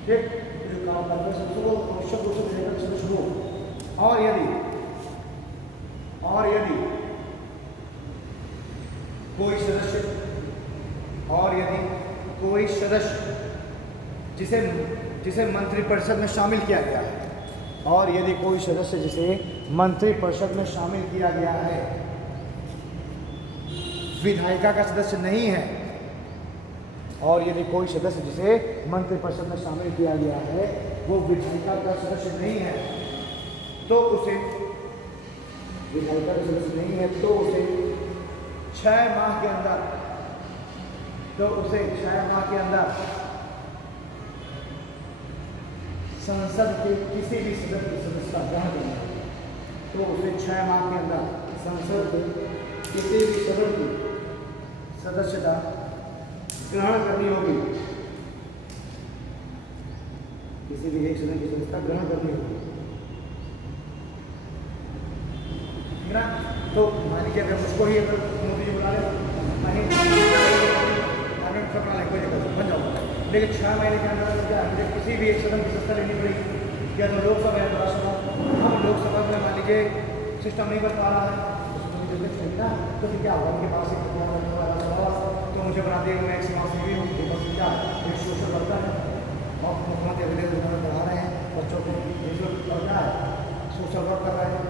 ठीक, जो कार्यपालिका सदस्य को आवश्यक रूप से विधायिका सदस्य हो, और यदि कोई सदस्य जिसे मंत्रिपरिषद में शामिल किया गया है, और यदि कोई सदस्य जिसे मंत्रिपरिषद में शामिल किया गया है विधायिका का सदस्य नहीं है, और यदि कोई सदस्य जिसे मंत्रिपरिषद में शामिल किया गया है वो विधायिका का सदस्य नहीं है, तो उसे 6 माह के अंदर संसद के किसी भी सदन की सदस्यता ग्रहण करना है। तो उसे 6 माह के अंदर संसद के किसी भी सदन की सदस्यता ग्रहण करनी होगी, किसी भी एक सदन की सदस्यता ग्रहण करनी होगी ना। तो मान लीजिए अगर मुझको ही अगर मोदी जी बुला ले बन जाऊँ, लेकिन 6 महीने के अंदर क्या मुझे किसी भी एक सदन की सदस्यता लेनी पड़ेगी, या तो लोकसभा या राज्यसभा। अब लोकसभा में मान लीजिए सिस्टम नहीं बन पा रहा है ना, तो फिर क्या होगा, उनके पास तो मुझे बना दिया मैं एक समाज सेवी हूँ, क्या एक सोशल वर्कर है, और मुख्यमंत्री अगले पढ़ा रहे हैं बच्चों को, क्या है सोशल वर्क कर रहे हैं,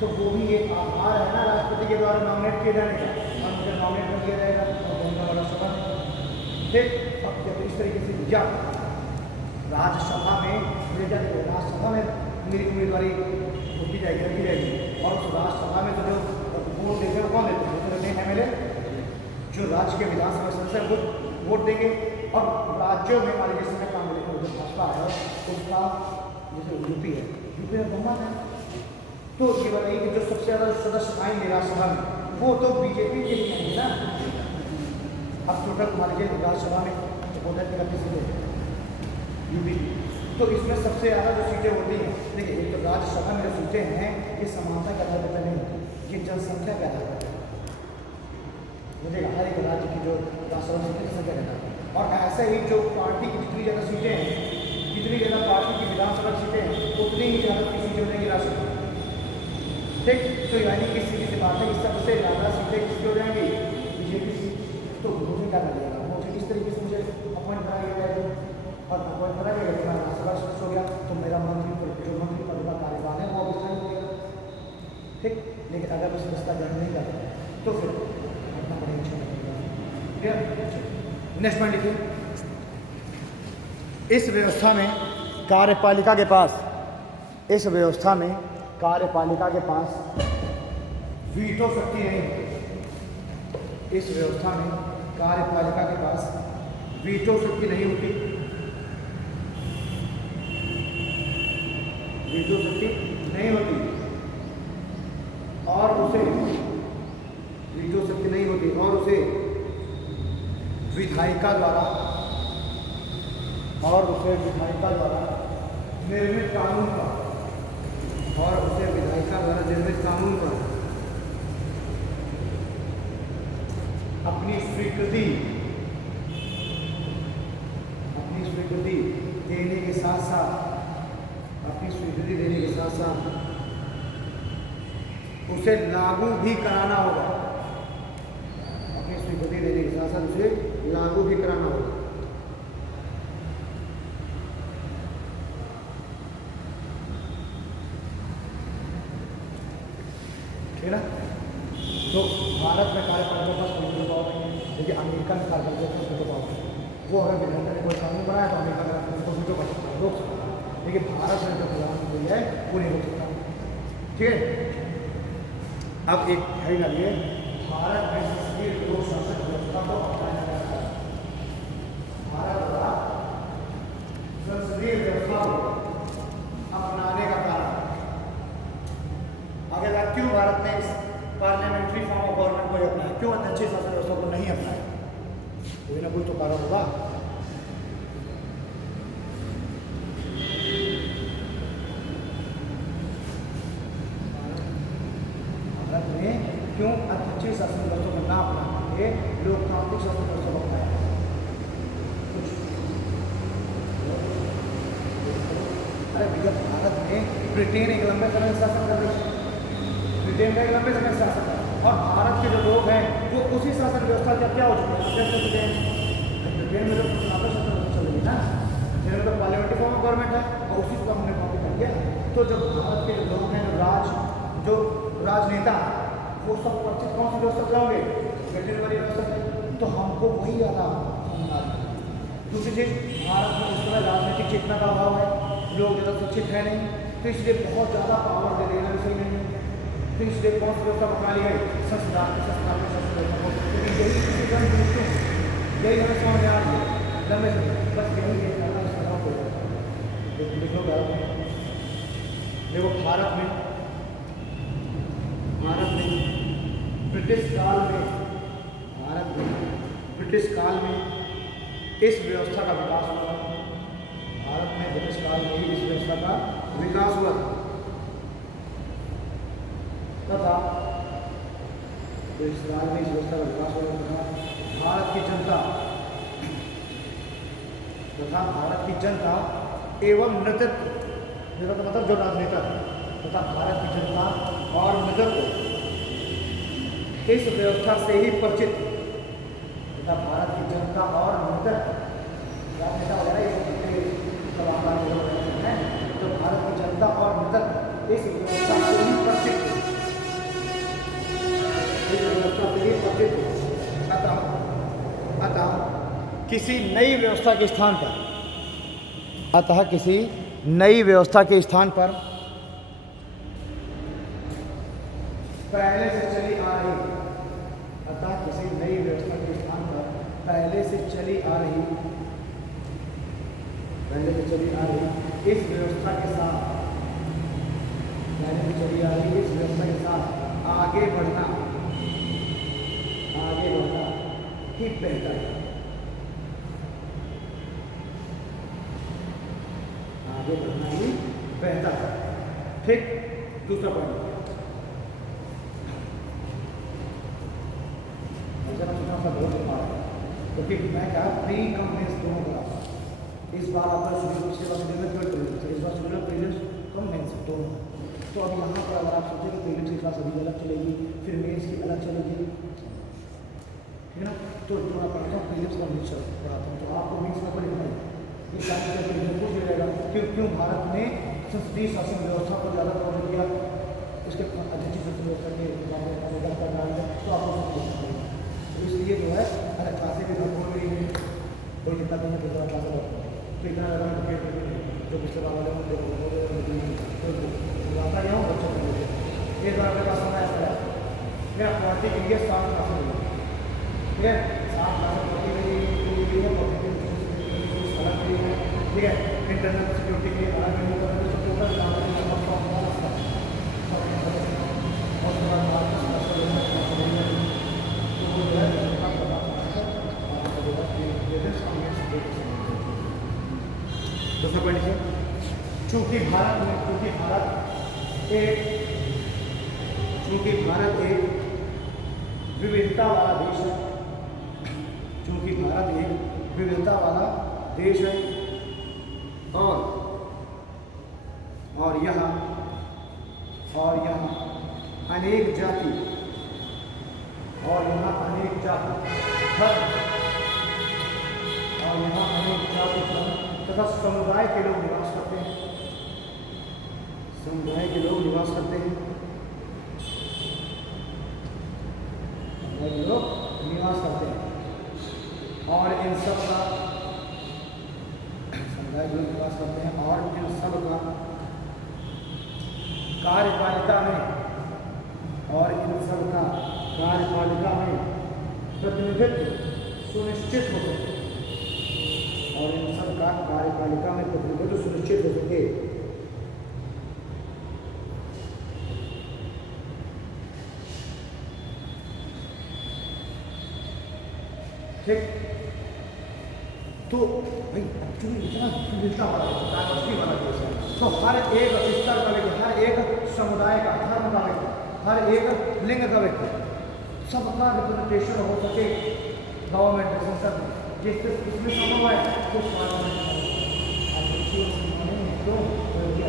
तो वो भी एक आधार है ना राष्ट्रपति के द्वारा नॉमिनेट किए जाने का, और मुझे नॉमिनेट कर दिया जाएगा और उनका बड़ा सभा। ठीक, अब तो इस तरीके से जब राज्यसभा में राज्यसभा में मेरी उम्मीदवारी होती जाएगी, रखी जाएगी, और उस राज्यसभा में तो जो वोट देते हैं कौन देते हैं, MLA जो राज्य के विधानसभा सदस्य वो वोट देंगे। और राज्यों में मान लीजिए समय काम मिलेगा, जो भाजपा है उसका जैसे यूपी में बहुमत है, तो ये बताइए कि जो सबसे ज़्यादा सदस्य आएंगे राज्यसभा में वो तो बीजेपी के ही आएंगे ना। अब टोटल मान लीजिए राज्यसभा में 33 सीटें यूपी, तो इसमें सबसे ज़्यादा जो सीटें होती हैं, देखिए एक तो राज्यसभा में जो सीटें हैं ये समानता के आधार पर नहीं होती, ये जनसंख्या के आधार पर मुझे हर एक राज्य की जो राज्यसभा सीटें संख्या के आधार पर, और ऐसे ही जो पार्टी की जितनी ज़्यादा सीटें हैं, जितनी ज़्यादा पार्टी की विधानसभा सीटें हैं उतनी ही ज़्यादा की सीटें हो जाएंगी राज्यसभा। ठीक, तो यानी कि सीधी सी बात है कि सबसे ज़्यादा सीटें किसकी हो जाएंगी, बीजेपी की। तो मुझे क्या करेगा, मुझे इस तरीके से मुझे अपॉइंट कराया जाएगा, और कोई पता है कि मेरा राष्ट्रपति शिफ्ट हो गया तो मेरा जो मंत्री पद का कार्यकाल है वो अब स्थायी हो गया, ठीक। लेकिन अगर उस रिश्ता ग्रहण नहीं करता तो फिर अपना बड़ी इच्छा नहीं। नेक्स्ट पॉइंट लिखिए, इस व्यवस्था में कार्यपालिका के पास, इस व्यवस्था में कार्यपालिका के पास वीटो शक्ति नहीं होती। इस व्यवस्था में कार्यपालिका के पास वीटो शक्ति नहीं होती, वीटो शक्ति नहीं होती और उसे वीटो शक्ति नहीं होती और उसे विधायिका द्वारा निर्मित कानून का अपनी स्वीकृति देने के साथ साथ उसे लागू भी कराना होगा। अपनी स्वीकृति देने के साथ साथ उसे लागू भी कराना होगा। ठीक है ना? तो भारत में कार्यपालिका के पास कोई पावर नहीं है, लेकिन अमेरिका में कार्यपालिका के पास वीटो पावर है। वो अगर विधायिका ने कोई कानून बनाया तो अमेरिका का उनको वीटो कर सकता है, रोक सकता है, लेकिन भारत में जो प्रधानमंत्री है वो नहीं रोक सकता। ठीक है, अब एक है ना, ये भारत में संसदीय लोक शासन व्यवस्था को अपनाया गया है। भारत द्वारा संसदीय व्यवस्था को अपनाने का कारण, अगर क्यों भारत ने इस पार्लियामेंट्री फॉर्म ऑफ गवर्नमेंट को अपनाया, क्यों अध्यक्षीय शासन व्यवस्था को नहीं अपनाया? कोई ना कोई तो कारण होगा। भारत ने क्यों अध्यक्षीय शासन व्यवस्था को ना अपना के लोकतांत्रिक शासन व्यवस्था को अपनाया? अरे भैया, भारत में ब्रिटेन एक लंबे समय से शासन कर रही है, ब्रिटेन का एक लंबे समय से शासन है, और भारत के जो लोग हैं वो उसी शासन व्यवस्था का क्या हो चुके हैं? ब्रिटेन में तो शासन व्यवस्था चल रही है ना, ब्रिटेन में तो पार्लियामेंट्री फॉर्म ऑफ गवर्नमेंट है और उसी को हमने कॉपी कर लिया। तो जो भारत के लोग हैं, जो राजनेता, वो सब परिचित कौन सी व्यवस्था जाओगे? ब्रिटेन वाली व्यवस्था से। तो हमको वही याद आ। दूसरी चीज़, भारत में इस समय राजनीतिक चेतना का अभाव है, लोग ज़्यादा शिक्षित है नहीं, तो इसलिए बहुत ज़्यादा पावर दे देना भी सही नहीं है। तो इसलिए कौन सी व्यवस्था बना ली गई? संस्थान यही हमें समझ में आ रही है लंबे समय, बस यही देखो, भारत में ब्रिटिश काल में इस व्यवस्था का विकास हुआ। भारत में ब्रिटिश काल में ही इस व्यवस्था का विकास हुआ तथा ब्रिटिश काल में इस व्यवस्था का विकास हुआ तथा भारत की जनता एवं नेतृत्व, मतलब जो राजनेता तथा भारत की जनता और नेतृत्व इस व्यवस्था से ही परिचित, तथा भारत की जनता और नेतृत्व, राजनेता वगैरह ये सब हैं, तो भारत की जनता और नेतृत्व इस व्यवस्था से ही परिचित, अतः किसी नई व्यवस्था के स्थान पर पहले से चली आ रही इस व्यवस्था के साथ आगे बढ़ना ही बेहतर है। आगे बढ़ना ही बेहतर है। ठीक, दूसरा पॉइंट, क्योंकि मैं क्या प्री कंपनीज दोनों करा, इस बार आपका इस बार शुरू प्रीलिम्स कम मेंस दोनों। तो अब यहाँ पर अगर आप सोचें कि प्रीलिम्स की क्लास अभी अलग चलेगी, फिर मेंस की अलग चलेगी, ठीक है ना? तो जो मैं पढ़ाता हूँ प्रीलिम्स का मिक्स पढ़ाता हूँ, तो आपको मिक्स में पढ़ना है, ये सारी चीज़ें बिल्कुल भी रहेगा। क्यों भारत ने संसदीय शासन व्यवस्था पर ज़्यादा तवज्जो दिया, उसके अध्यक्ष व्यवस्था के आवेदन कर रहा है, तो आपको तो इसलिए जो है अगर क्लासे भी घर खोल रही है, कोई दिक्कत नहीं है, तो क्लास तो इतना ज़्यादा जो पिछले बार वाले होंगे आता गया हूँ बच्चों को ये तो आपके पास समय ऐसा है मैं पढ़ती के लिए 7 क्लासें हुई, ठीक है, 7 क्लासें पढ़ती हुई है, ठीक है, इंटरनल सिक्योरिटी के लिए अलग दूसरा पॉइंट है, चूंकि भारत एक विविधता वाला देश है, चूंकि भारत एक विविधता वाला देश है और यहाँ अनेक जाति तथा समुदाय के लोग निवास करते हैं, और इन सब का समुदाय लोग निवास करते हैं और इन सब का कार्यपालिका में प्रतिनिधित्व सुनिश्चित हो सके, ठीक। तो भाई एक्चुअली इतना विविधता वाला डाइवर्सिटी वाला देश है, तो हर एक स्तर का व्यक्ति, हर एक समुदाय का, धर्म का व्यक्ति, हर एक लिंग का व्यक्ति, सबका रिप्रेजेंटेशन हो सके गवर्नमेंट सेक्टर में, जिससे इसमें संभव है तो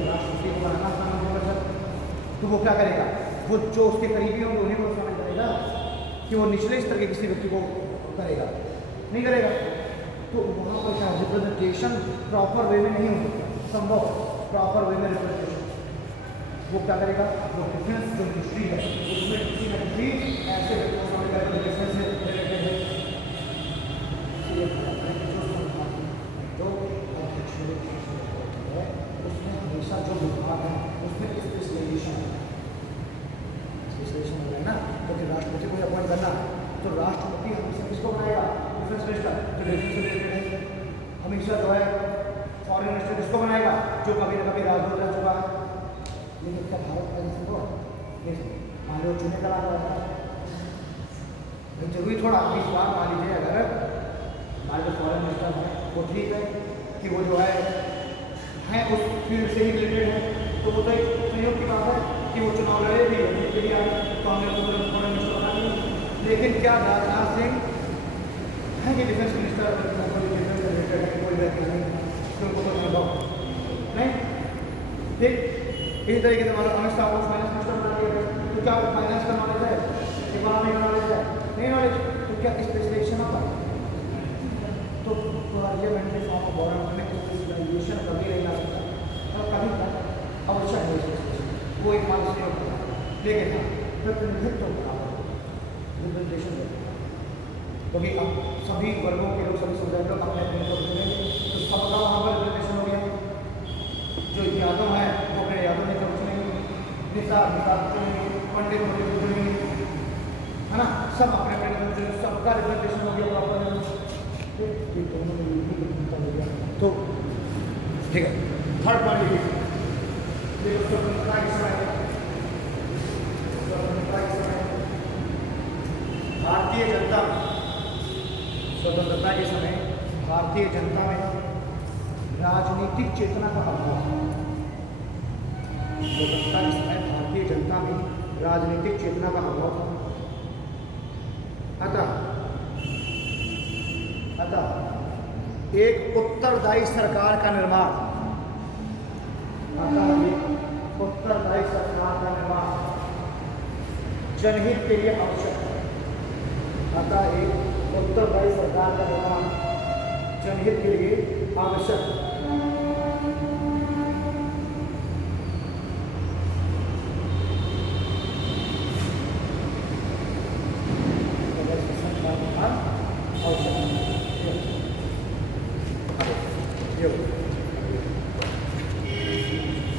राष्ट्रपति को बनाना शामिल होगा सर, तो वो क्या करेगा, वो जो उसके करीबी होंगे उन्हीं को शामिल करेगा कि वो निचले स्तर के किसी व्यक्ति को करेगा, नहीं करेगा। तो वहाँ पर क्या रिप्रेजेंटेशन प्रॉपर वे में नहीं हो सकता, संभव प्रॉपर वे में रिप्रेजेंटेशन वो क्या करेगा, वो डिफेंस जो हिस्ट्री है उसमें किसी न किसी ऐसे व्यक्ति को शामिल करेगा डिफेंस से रिलेटेड है, जो है उसमें हमेशा जो विभाग है उसमें स्पेशलाइजेशन हो रहा है ना, क्योंकि राष्ट्रपति को अपॉइंट करना तो राष्ट्रपति हमेशा किसको बनाएगा, डिफेंस मिनिस्टर जो डिफेंस से रिलेटेड है, हमेशा जो है फॉरेन मिनिस्टर किसको बनाएगा, जो कभी न कभी राजदूत रह चुका है। लेकिन क्या भारत का जैसे तो मान लो चुने का लाभ है जरूरी थोड़ा, इस बार मान लीजिए अगर हमारे जो फॉरेन मिनिस्टर है वो ठीक है कि वो जो है उस फील्ड से ही रिलेटेड है, तो वो तो एक संयोग की बात है कि वो चुनाव लड़े भी के लिए तो हमने फॉरेन मिनिस्टर बना दिया। लेकिन क्या राजनाथ सिंह है कि डिफेंस मिनिस्टर डिफेंस से रिलेटेड है, कोई व्यक्ति नहीं उनको तो अनुभव नहीं, ठीक। इसी तरीके से हमारा अमित शाह को फाइनेंस मिनिस्टर बना दिया गया, तो क्या फाइनेंस का नॉलेज है, इकोनॉमी का नॉलेज है, नहीं नॉलेज, तो क्या स्पेशलाइजेशन होता है, तो पार्लियामेंट के फॉर्म ऑफ गवर्नमेंट में स्पेशलाइजेशन कभी नहीं आ सकता और कभी आवश्यक है, वो एक मानस नहीं होता, लेकिन हाँ प्रतिनिधित्व रिप्रेजेंटेशन क्योंकि अब सभी वर्गों के लोग, सभी समुदाय लोग अपने अपने लोग चुनेंगे, तो सबका वहाँ पर रिप्रेजेंटेशन हो गया, जो यादव है वो अपने यादव ने तो चुनेंगे, निसाब चुनेंगे, पंडित चुनेंगे, है ना, सब अपने अपने चुनेंगे, सबका रिप्रेजेंटेशन हो गया प्रॉपर, तो ठीक है। थर्ड पॉइंट स्वतंत्रता के समय भारतीय जनता में, स्वतंत्रता के समय भारतीय जनता में राजनीतिक चेतना का अभाव, स्वतंत्रता के समय भारतीय जनता में राजनीतिक चेतना का अभाव था। अतः एक उत्तरदायी सरकार का निर्माण, जनहित के लिए आवश्यक है। अतः एक उत्तरदायी सरकार का निर्माण जनहित के लिए आवश्यक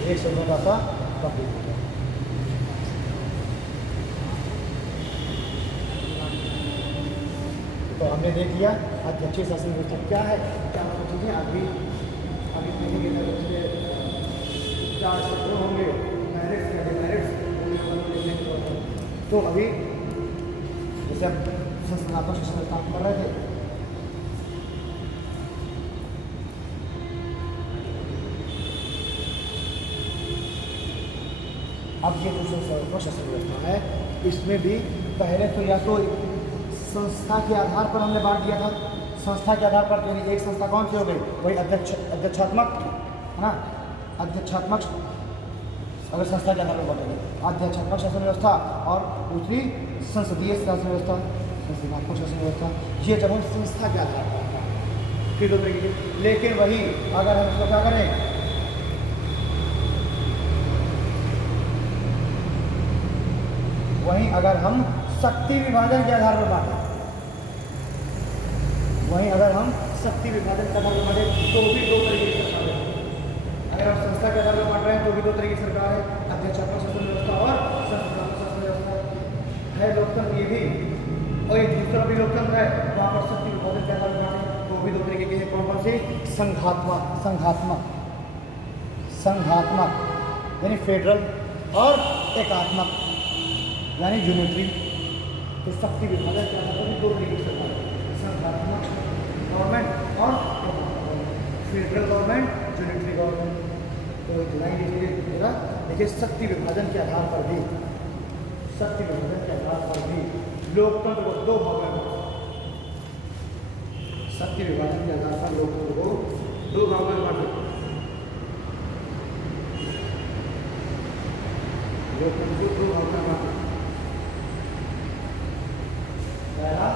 एक शब्दों का था कंप्लीट हो गया। तो हमने देख लिया अध्यक्षीय शासन व्यवस्था क्या है, क्या चीज़ें अभी अभी देखेंगे क्या क्षेत्र होंगे, मेरिट्स या डिमेरिट्स। तो अभी जैसे हम संस्थानात्मक शिक्षा व्यवस्था कर रहे थे, अब ये जो संस्थानात्मक शिक्षा व्यवस्था है इसमें भी पहले तो या तो संस्था के आधार पर हमने बांट दिया था, संस्था के आधार पर यानी एक संस्था कौन सी हो गई, वही अध्यक्षात्मक है ना, अध्यक्षात्मक अगर संस्था के आधार पर बांटेंगे अध्यक्षात्मक शासन व्यवस्था, और दूसरी संसदीय शासन व्यवस्था, संस्थानात्मक शासन व्यवस्था। ये जब हम संस्था के आधार पर फिर दो तरीके की। लेकिन वही अगर हम इसको क्या करें, वहीं अगर हम शक्ति विभाजन के आधार पर बांटें, वहीं अगर हम शक्ति विभाजन के आधार पर बांटें तो भी दो तरीके की सरकार है। अगर हम संस्था के आधार पर बांट रहे हैं तो भी दो तरीके की सरकार है, अध्यक्षात्मक शासन व्यवस्था और संस्थात्मक शासन व्यवस्था है। लोकतंत्र ये भी, और एक दूसरा भी लोकतंत्र है, वहाँ पर शक्ति विभाजन के आधार पर बांटें तो भी दो तरीके के हैं। कौन कौन से, संघात्मक संघात्मक संघात्मक यानी फेडरल, और एकात्मक यानी यूनिटरी। तो शक्ति विभाजन के आधार पर दो तरीके की सरकार है, संघात्मक गवर्नमेंट और फेडरल गवर्नमेंट, यूनिटरी गवर्नमेंट। तो जुलाई लीजिएगा, देखिए शक्ति विभाजन के आधार पर भी, शक्ति विभाजन के आधार पर भी लोकतंत्र को दो भागों में, शक्ति विभाजन के आधार पर लोकतंत्र को दो भागों में बांटा, लोकतंत्र को दो भागों में बांटा। पहला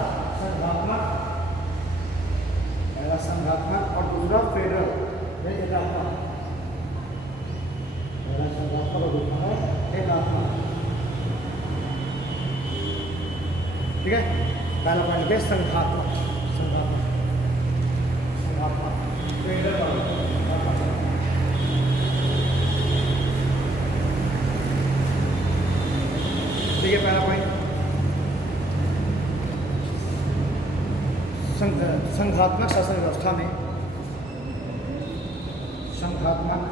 संघात्मक और दूसरा फेडरल एकात्मक। पहला संघात्मक और दूसरा एकात्मक, ठीक है। पहला पॉइंट है संघात्मक, संघात्मक संघात्मक फेडरल। देखिए पहला पॉइंट संघात्मक शासन व्यवस्था में, संघात्मक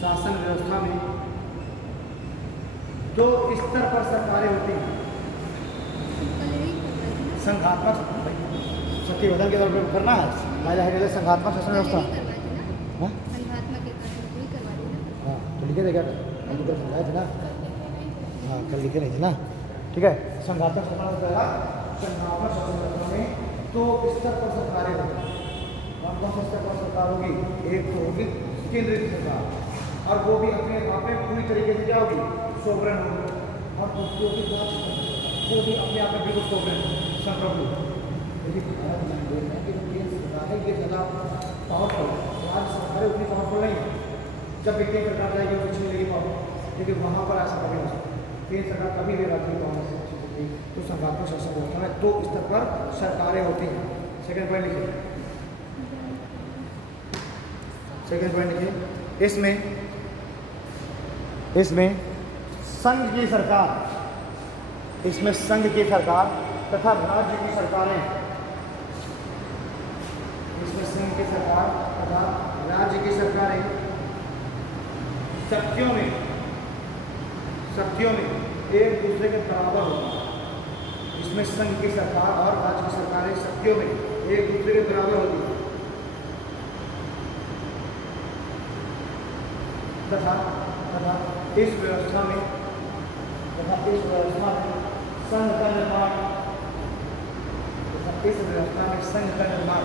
शासन व्यवस्था में दो स्तर पर सरकारें होती हैं। संघात्मक शक्ति विभाजन के तौर पर करना है, पहले संघात्मक शासन व्यवस्था। हाँ तो लिखे थे क्या, समझाए थे ना, हाँ कल लिखे नहीं थे ना, ठीक है। संघात्मक शासन व्यवस्था में तो स्तर पर सरकारें होंगी। कौन कौन से स्तर पर सरकार होगी, एक तो होगी केंद्रीय सरकार, और वो भी अपने आप में पूरी तरीके से क्या होगी, सोवरेन होगी, और उसको भी वो भी अपने आप में बिल्कुल सोवरेन संप्रभु। लेकिन केंद्र सरकार है ये ज़्यादा पावरफुल, राज्य सरकारें उतनी पावरफुल नहीं है। जब भी केंद्र सरकार जाएगी वो छीन लेगी पावर, लेकिन वहाँ पर ऐसा कभी नहीं हो सकता, केंद्र सरकार कभी भी राज्य की पावर से तो संघात्मक शासन व्यवस्था में दो स्तर पर सरकारें होती हैं। सेकंड पॉइंट लिखिए, सेकंड पॉइंट लिखिए, इसमें संघ की सरकार, इसमें संघ की सरकार तथा राज्य की सरकारें, इसमें संघ की सरकार तथा राज्य की सरकारें शक्तियों में एक दूसरे के बराबर होती है। इसमें संघ की सरकार और राज्य की सरकारें शक्तियों में एक दूसरे के बराबर होती है तथा इस व्यवस्था में संघ का निर्माण, इस व्यवस्था में संघ का निर्माण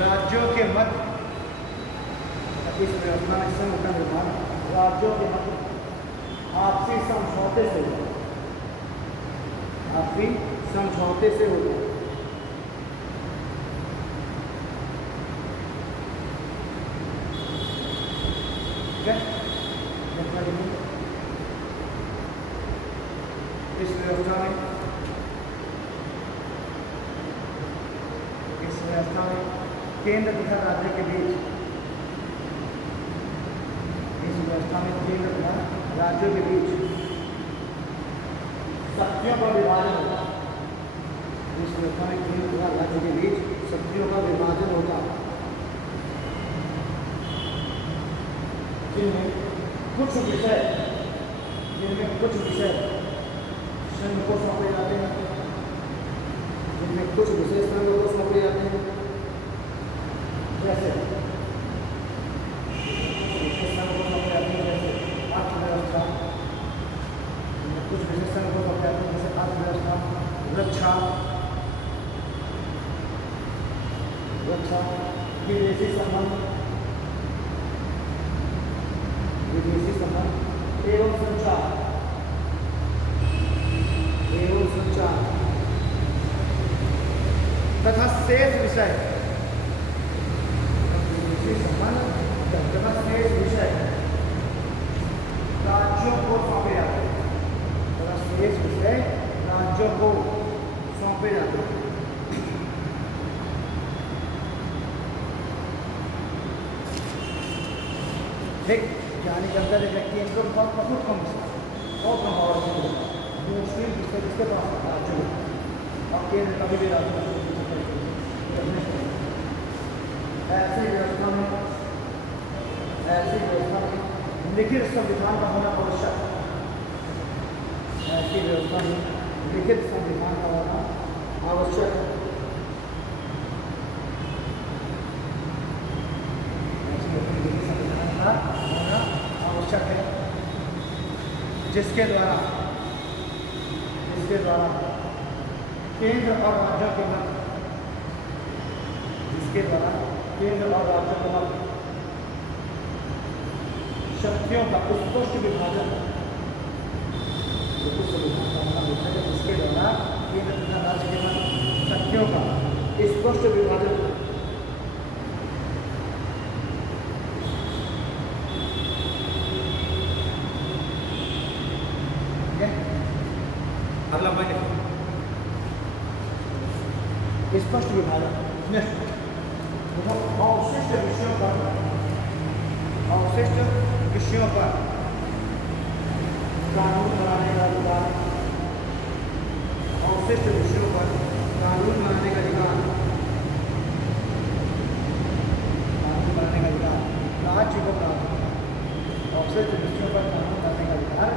राज्यों के मध्य, इस व्यवस्था में संघ का निर्माण राज्यों के मध्य आपसी समझौते से होता है, आपसी समझौते से होता है। व्यवस्था में केंद्र तथा राज्य के बीच, इस व्यवस्था में केंद्र तथा राज्यों के बीच शक्तियों का विभाजन होता है। इस व्यवस्था में केंद्र तथा राज्य के बीच शक्तियों का विभाजन होता है, जिनमें कुछ विषय संघ को सौंपे जाते हैं, जिनमें कुछ विषय संघ को सौंपे जाते हैं, जैसे संघ को सौंपे जाते हैं जैसे अर्थव्यवस्था, कुछ विषय संघ को सौंपे जाते हैं जैसे अर्थव्यवस्था, रक्षा, विदेशी संबंध एवं संचार तथा शेष विषय, राज्यों को सौंपे जाते हैं, तथा शेष विषय राज्यों को सौंपे जाते हैं। ठीक, यानी कि अंदर एक व्यक्ति इनको बहुत कम विषय बहुत कम पावर मुस्लिम जिसके पास राज्य और केंद्र कभी भी राज्य ऐसी व्यवस्था में लिखित संविधान का होना आवश्यक है। ऐसी व्यवस्था में लिखित संविधान का होना आवश्यक है। ऐसी लिखित संविधान का होना आवश्यक है, जिसके द्वारा केंद्र और राज्यों के मध्य शक्तियों का स्पष्ट विभाजन, जिसके द्वारा केंद्र तथा राज्य के मध्य शक्तियों का स्पष्ट विभाजन अगला पॉइंट स्पष्ट विभाजन। अवशिष्ट विषयों पर कानून बनाने का अधिकार, अवशिष्ट विषयों पर कानून बनाने का अधिकार राज्य को प्राप्त होता है। अवशिष्ट विषयों पर कानून बनाने का अधिकार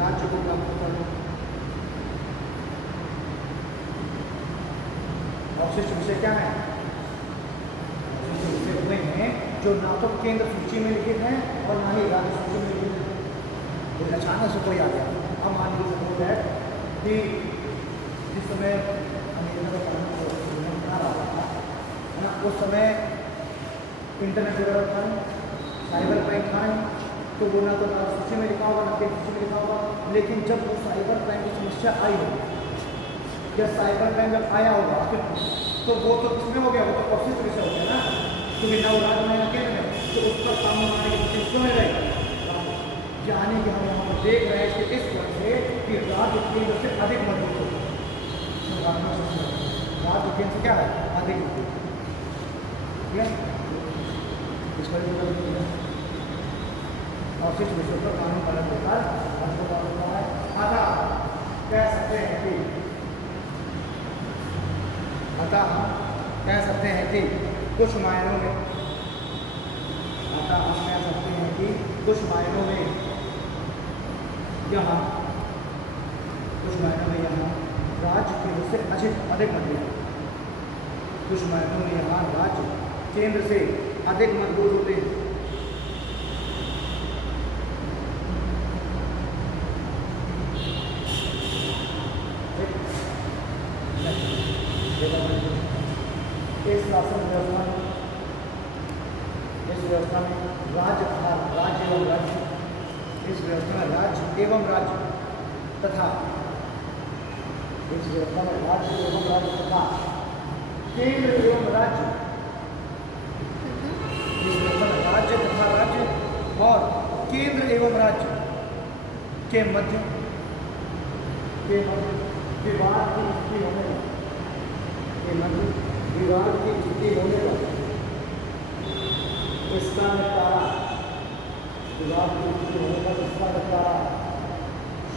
राज्य को प्राप्त होता है। अवशिष्ट विषय क्या है? अवशिष्ट विषय हुए हैं जो ना तो केंद्र सूची में लिखित हैं और ना ही राज्य सूची में लिखित हैं। तो अचानक से कोई आ गया, अब मान लीजिए कि जिस समय अमेरिका का कानून बना रहा था है ना, उस समय इंटरनेट वगैरह था, साइबर क्राइम था, तो वो ना तो राज्य सूची में लिखा होगा ना केंद्र सूची में लिखा होगा। लेकिन जब वो साइबर क्राइम की समस्या आई होगी या साइबर क्राइम जब आया होगा तो वो तो किसमें हो गया, वो तो अवशिष्ट विषय हो गया ना, क्योंकि नव राज्य में केंद्र में तो उस पर कानून बनाने की कोशिश क्यों नहीं रहेगी। यानी कि हम यहाँ पर देख रहे हैं कि इस वजह से कि राज्य केंद्र से अधिक मजबूत हो, राज्य केंद्र से क्या है अधिक मजबूत, ठीक है। इस वजह से अवशिष्ट विषयों पर कानून पालन होता है। अतः कह सकते हैं कि कुछ मायनों में यहाँ राज्य केंद्र से अधिक मजबूत है। कुछ मायनों में यहाँ राज्य केंद्र से अधिक मजबूत होते हैं। इस व्यवस्था में राज्य एवं राज्य तथा केंद्र एवं राज्य, राज्य तथा राज्य और केंद्र एवं राज्य के मध्य विवाद की स्थिति होने विवाद की स्थिति होने पर इसका निपटारा, विवाद की स्थिति होने पर इसका निपटारा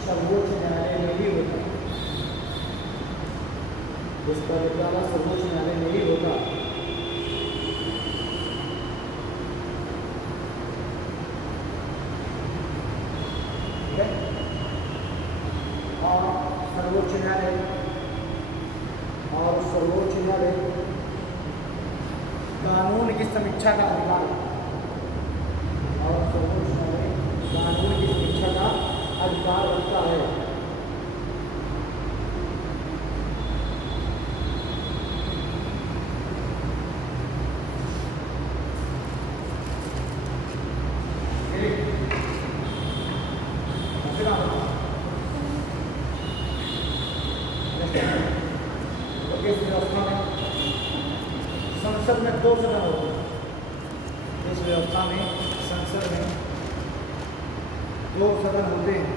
सर्वोच्च न्यायालय में ही होता है। इसका निपटारा सर्वोच्च न्यायालय में ही होगा। और सर्वोच्च न्यायालय कानून की समीक्षा का अधिकार, और सर्वोच्च न्यायालय कानून की समीक्षा का अधिकार रखता है। इस व्यवस्था में संसद में 2 सदन होते हैं। इस व्यवस्था में संसद में 2 सदन होते हैं।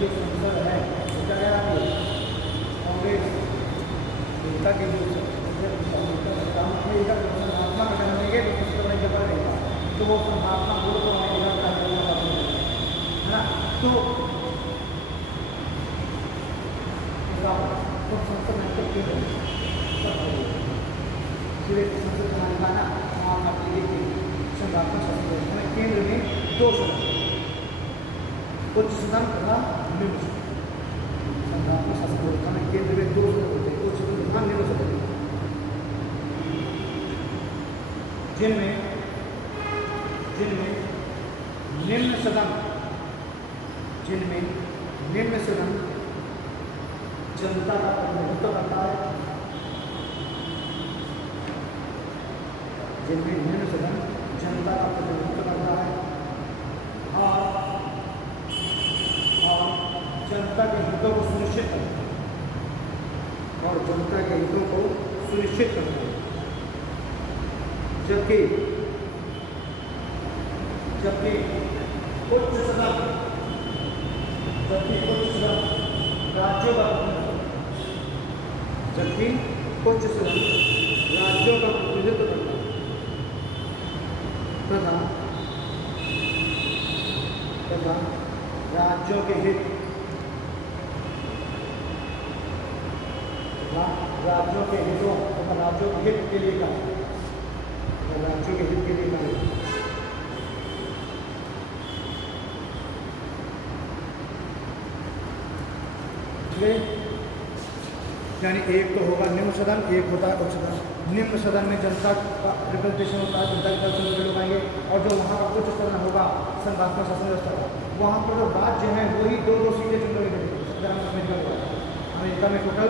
जो संसद है कांग्रेस जनता के तो वो संभावना है ना। तो संसद में संसद तेलंगाना संघात्मक शासन व्यवस्था में केंद्र में 2 सदन, उच्च सदन तथा निम्न सदन। संघात्मक शासन व्यवस्था में केंद्र में 2 सदन होते हैं, उच्च सदन तथा निम्न सदन, जिनमें निम्न सदन जनता का प्रतिनिधित्व करता है। जिनमें निम्न सदन जनता का प्रतिनिधित्व करता है और जनता के हितों को सुनिश्चित करता है, जबकि उच्च सदन राज्यों का प्रतिनिधित्व करता है तथा राज्यों के हित के लिए कार्य यानी एक तो होगा निम्न सदन, एक होता है उच्च सदन। निम्न सदन में जनता का रिप्रेजेंटेशन होता है, जनता के तरफ से लोग आएंगे, और जो वहाँ का उच्च सदन होगा संघात्मक शासन व्यवस्था का, वहाँ पर जो राज्य हैं वही 2-2 सीटें चुन रहे हैं। अमेरिका में टोटल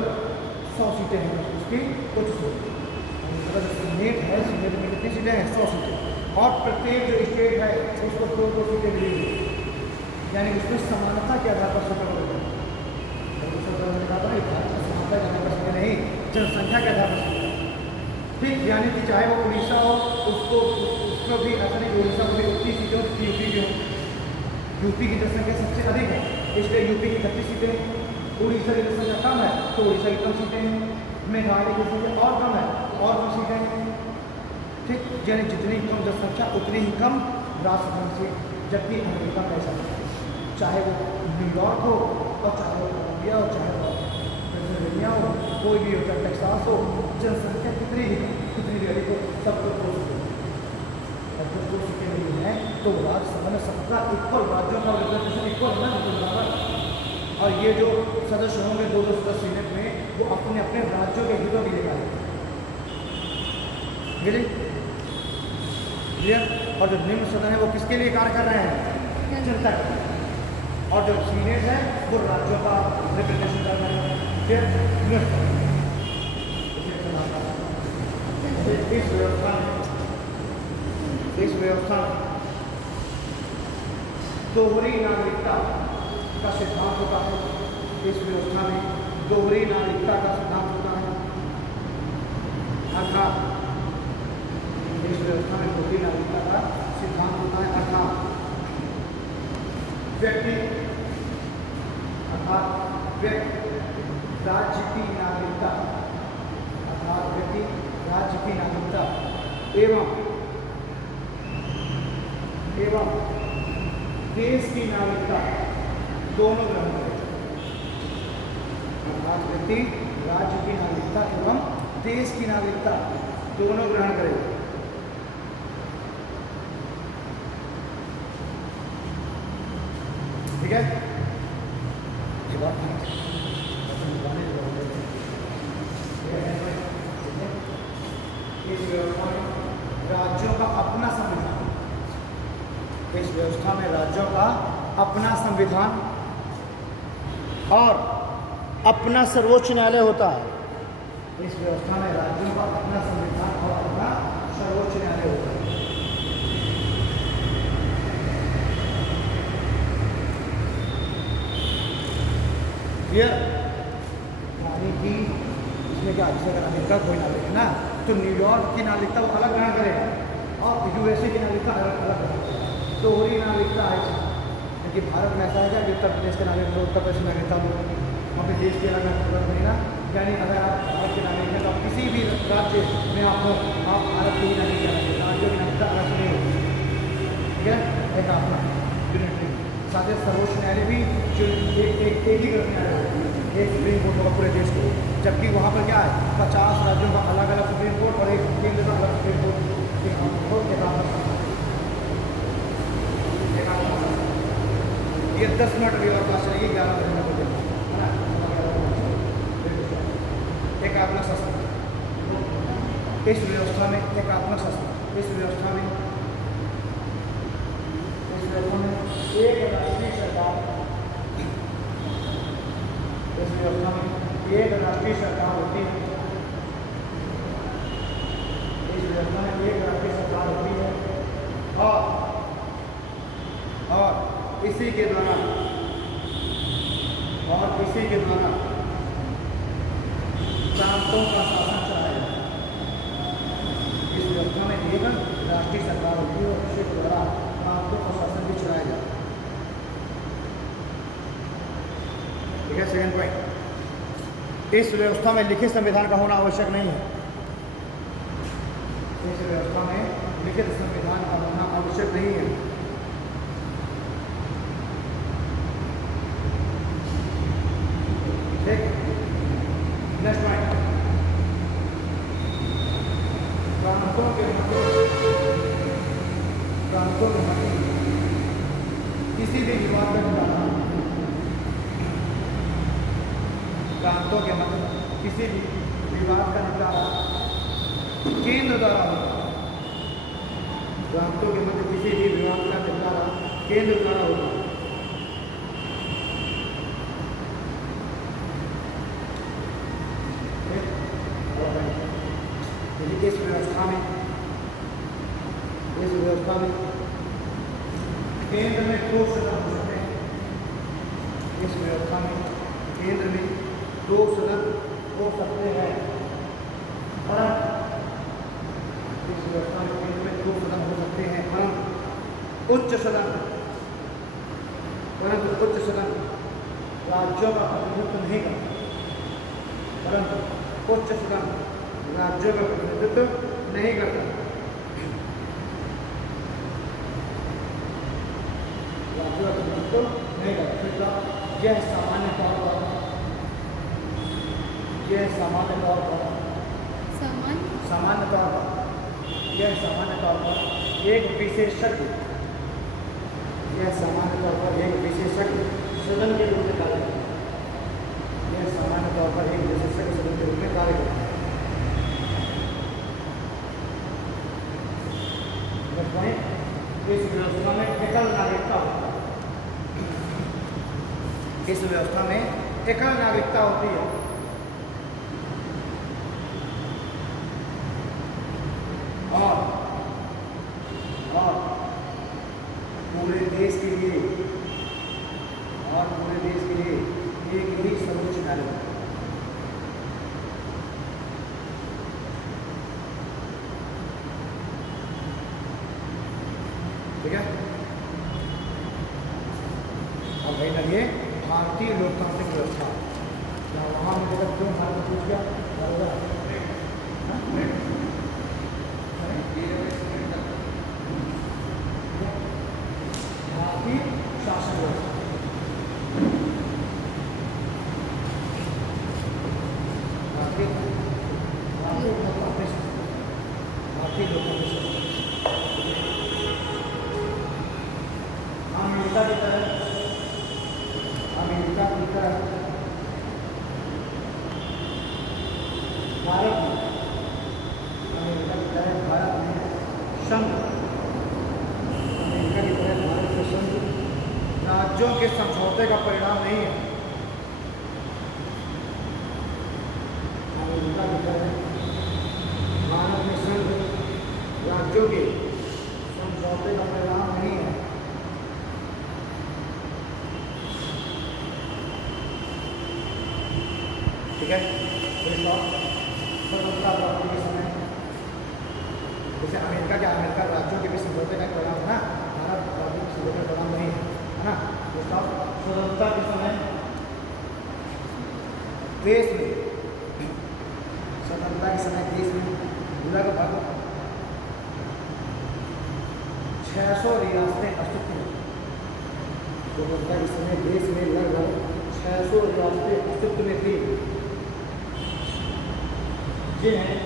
100 सीटें हैं उसकी उच्च सदन, सीनेट है, सीनेट में कितनी सीटें हैं? 100 सीटें, और प्रत्येक जो स्टेट है उसको 2-2 सीटें मिलेंगी, यानी उसमें समानता के आधार पर स्वतंत्र होगा। नहीं, जनसंख्या के आधार पर, ठीक, यानी कि चाहे वो उड़ीसा हो उसको भी ऐसा नहीं, उड़ीसा में भी उतनी सीटें होती, यूपी भी हो। यूपी की जनसंख्या सबसे अधिक है, इसलिए यूपी की 31 सीटें, उड़ीसा की जनसंख्या कम है तो उड़ीसा की कम सीटें, मेघालय की जनसंख्या और कम है और कम सीटें, ठीक, यानी जितनी कम जनसंख्या उतनी ही कम राष्ट्रपति सीट। जबकि अमेरिका में ऐसा है, चाहे वो न्यूयॉर्क हो और चाहे वो कोलंबिया हो, चाहे वो पेंसिल्वेनिया हो, कोई भी हो, चाहे टेक्सास हो, जनसंख्या कितनी भी अधिक हो, सबको 2 सीटें। और जब 2 सीटें नहीं हैं तो राज्यसभा में सबका इक्वल, राज्यों का रिप्रेजेंटेशन इक्वल है ना, बराबर। और ये जो सदस्य होंगे 2-2 सदस्य सीनेट में, वो अपने अपने राज्यों के हितों के लिए कार्य करेंगे। और जो निम्न सदन है वो किसके लिए कार्य कर रहे हैं? जनता के लिए। और जो सीनेट है वो राज्यों का रिप्रेजेंटेशन कर रहे हैं। इस व्यवस्था में दोहरी नागरिकता का सिद्धांत होता है। इस व्यवस्था में दोहरी नागरिकता का सिद्धांत होता है, अर्थात इस व्यवस्था में दोहरी नागरिकता का सिद्धांत होता है, अर्थात व्यक्ति अर्थात व्यक्ति राज्य की नागरिकता अर्थात व्यक्ति राज्य की नागरिकता एवं देश की नागरिकता दोनों ग्रहण करेगा। अर्थात व्यक्ति राज्य की नागरिकता एवं देश की नागरिकता दोनों ग्रहण करेगा। ठीक है, इस व्यवस्था में राज्यों का अपना संविधान, इस व्यवस्था में राज्यों का अपना संविधान और अपना सर्वोच्च न्यायालय होता है। इस व्यवस्था में राज्यों का अपना संविधान और अपना सर्वोच्च न्यायालय होता है। यानी कि इसमें क्या, जैसे अगर अमेरिका कोई नागरिक है ना, तो न्यूयॉर्क की नागरिकता वो अलग ग्रहण करेगा और यूएसए की नागरिकता अलग ग्रहण करेगा। दोहरी नागरिकता है, क्योंकि भारत में ऐसा है कि उत्तर प्रदेश के नागरिक लोग उत्तर प्रदेश नागरिकता लोग अपने देश के अलग अलग नहीं ना। यानी अगर आप भारत के नागरिक हैं तो आप किसी भी राज्य में आप हो, आप भारत के ही नागरिक हैं, राज्यों की नागरिकता अलग नहीं होगी। ठीक है, एक अपना यूनिटरी साथ ही सर्वोच्च न्यायालय भी जो एक ही न्यायालय है, एक सुप्रीम कोर्ट होगा पूरे देश को, जबकि वहाँ पर क्या है 50 राज्यों का अलग अलग सुप्रीम कोर्ट और एक केंद्र का अलग सुप्रीम कोर्ट। ये 10 मिनट अभी और क्लास चलेगी, 11 बजे में बोलेंगे, है ना। एकात्मक शासन, इस व्यवस्था में एकात्मक शासन, इस व्यवस्था में एक राष्ट्रीय सरकार, इस व्यवस्था में एक राष्ट्रीय सरकार होती है, इस व्यवस्था में एक राष्ट्रीय सरकार होती है और इसी के द्वारा प्रांतों का शासन चलाया जाता है। इस व्यवस्था में एक राष्ट्रीय सरकार होती है और इसी के द्वारा प्रांतों का शासन भी चलाया जाता है। ठीक है, सेकंड पॉइंट, इस व्यवस्था में लिखित संविधान का होना आवश्यक नहीं है। इस व्यवस्था में लिखित संविधान का होना आवश्यक नहीं है। ठीक, नेक्स्ट पॉइंट, प्रांतों के मध्य किसी भी विवाद का निपटारा, प्रांतों के मध्य किसी भी विवाद का निपटारा केंद्र द्वारा होगा। प्रांतों के मध्य किसी भी विवाद का निपटारा केंद्र द्वारा होगा। इस व्यवस्था में केंद्र में 2 सदन हो सकते हैं। इस व्यवस्था में केंद्र में 2 सदन हो सकते हैं, परंतु इस व्यवस्था में केंद्र में 2 सदन हो सकते हैं, परंतु उच्च सदन राज्यों का प्रतिनिधित्व नहीं करता, परंतु उच्च सदन राज्यों का प्रतिनिधित्व नहीं करता। राज्यों का प्रतिनिधित्व नहीं करता। यह सामान्य तौर पर यह सामान्य तौर पर एक विशेषज्ञ सदन के रूप में कार्य करता है। यह सामान्य तौर पर एक विशेषज्ञ सदन के रूप में कार्य करता है। इस व्यवस्था में एकल नागरिकता होती है। इस व्यवस्था में एकल नागरिकता होती है और पूरे देश के लिए एक ही सर्वोच्च न्यायालय होता है। ठीक है, फाइनल ये भारतीय लोकतांत्रिक व्यवस्था। या वहाँ मुझे क्यों भारत पूछ गया भारतीय शासन व्यवस्था। भारतीय लोकतांत्रिक अमेरिका की तरह भारत में संघ अमेरिका की तरह भारत में संघ राज्यों के समझौते का परिणाम नहीं है। अमेरिका की तरह भारत में संघ राज्यों के समझौते का परिणाम नहीं है। ठीक है, स्वतंत्रता प्राप्ति के समय जैसे अमेरिका राज्यों के बीच समझौते का परिणाम है ना, भारत राज्यों के समझौते का परिणाम नहीं है ना। स्वतंत्रता के समय देश में पूरा का भाग 600 रियासतें अस्तित्व में। स्वतंत्रता के समय देश में लगभग 600 रियासतें अस्तित्व में थी, जिन्हें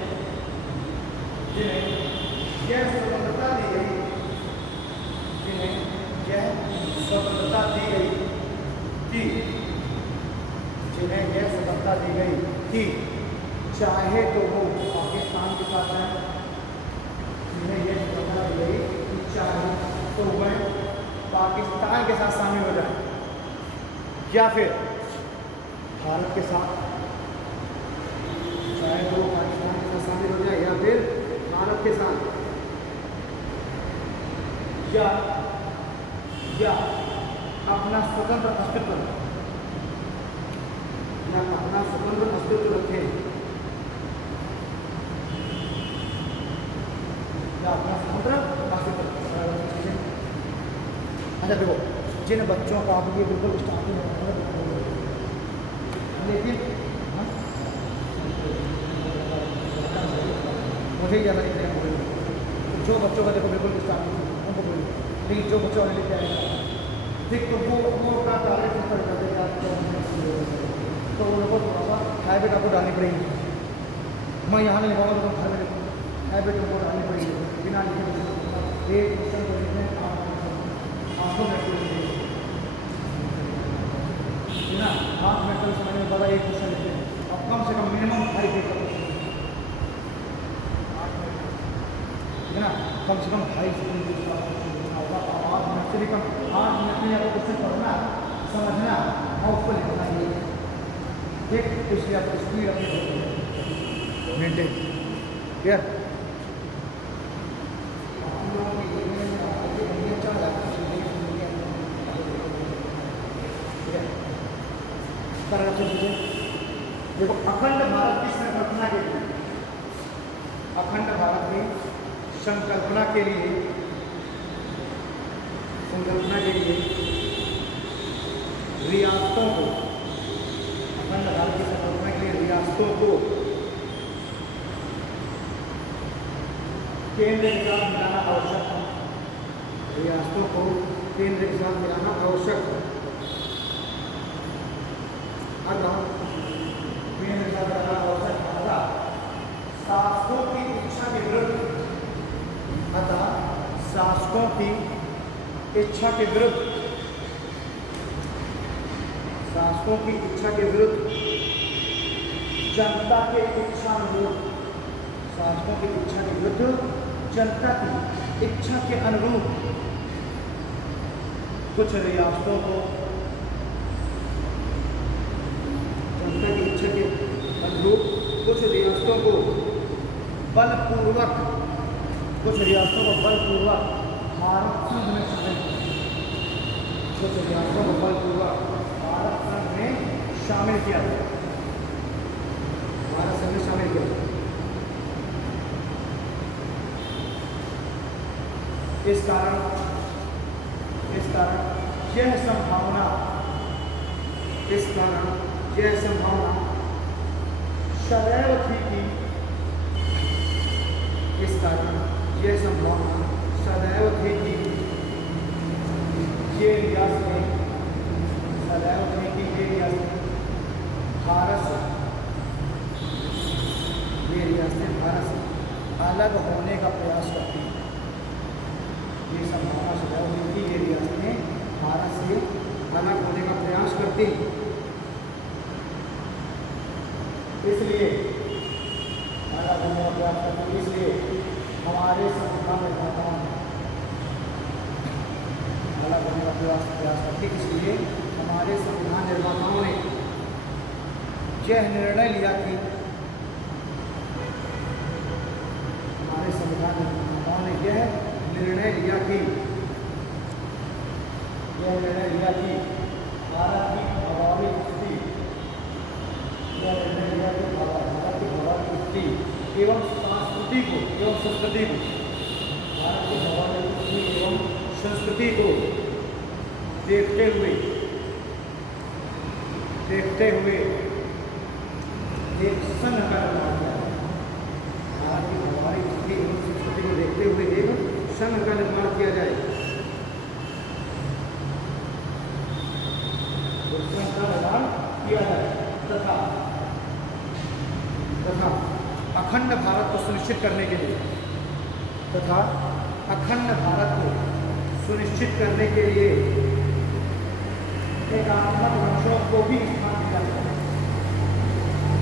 यह स्वतंत्रता दी गई थी। चाहे तो वो पाकिस्तान के साथ है, जिन्हें यह स्वतंत्रता दी गई कि चाहे तो वह पाकिस्तान के साथ शामिल हो जाए या फिर भारत के साथ, चाहे तो पाकिस्तान के साथ शामिल हो जाए या फिर भारत के साथ, या अपना स्वतंत्र अस्तित्व रखे, अच्छा देखो, जिन बच्चों का आप ये बिल्कुल स्टार्टिंग है, लेकिन मुझे ज़्यादा नहीं देना बोलिए, जो बच्चों का देखो बिल्कुल स्टार्टिंग उनको बोलिए, लेकिन जो बच्चों ने लिखा है ठीक, तो वो अपना टारगेट कर देगा, तो वो लोगों को थोड़ा सा हैबिट आपको डालनी पड़ेगी। मैं यहाँ नहीं लिखाऊंगा तो घर में लिखूँगा, हैबिट उनको डालनी पड़ेगी बिना लिखे। एक क्वेश्चन को लिखने आँखों में ना 5 मिनट में समझने में ज़्यादा एक क्वेश्चन लिखते हैं, अब कम से कम मिनिमम 5 पेज का क्वेश्चन है ना, कम से कम 2.5 से 3 पेज का होगा। 8 मिनट से भी कम, 8 मिनट में आपको क्वेश्चन पढ़ना समझना और उसको लिखना है, ठीक। इसलिए आपको स्पीड अपनी मेंटेन क्लियर। देखो, अखंड भारत की संकल्पना के लिए, अखंड भारत की संकल्पना के लिए रियासतों को, अखंड भारत की संकल्पना के लिए रियासतों को केंद्र के साथ मिलाना आवश्यक है। रियासतों को केंद्र के साथ मिलाना आवश्यक है। अगर केंद्र के साथ मिलाना आवश्यक है, शासकों की इच्छा के विरुद्ध, अतः शासकों की इच्छा के विरुद्ध, शासकों की इच्छा के विरुद्ध जनता के इच्छानुरूप, शासकों की इच्छा के विरुद्ध जनता की इच्छा के अनुरूप कुछ रियासतों को, जनता की इच्छा के अनुरूप कुछ रियासतों को बलपूर्वक भारत संघ में शामिल, कुछ रियासतों को बलपूर्वक भारत संघ में शामिल किया गया, भारत संघ में शामिल किया। इस कारण यह संभावना इस कारण यह संभावना सदैव थी कि इस कारण यह संभावना सदैव थी कि ये रियासतें सदैव थी कि ये रियासतें भारत से अलग होने का प्रयास करती हैं। ये संभावना सदैव थी कि ये रियासतें भारत से अलग होने का प्रयास करती हैं। इसलिए अलग होने का प्रयास करती हैं। इसलिए हमारे संविधान निर्माताओं ने अलग होने का प्रयास करती है। इसलिए हमारे संविधान निर्माताओं ने यह निर्णय लिया कि हमारे संविधान निर्माताओं ने यह निर्णय लिया कि भारत की भौगोलिक स्थिति एवं संस्कृति को भारत की भौगोलिक स्थिति एवं संस्कृति को देखते हुए एक संघ का निर्माण किया। भारत की भौगोलिक स्थिति एवं संस्कृति को देखते हुए एक संघ का निर्माण किया जाए। संघ का निर्माण किया जाए तथा अखंड भारत को सुनिश्चित करने के लिए एकात्मक लक्ष्यों को भी स्थान दिया जाए।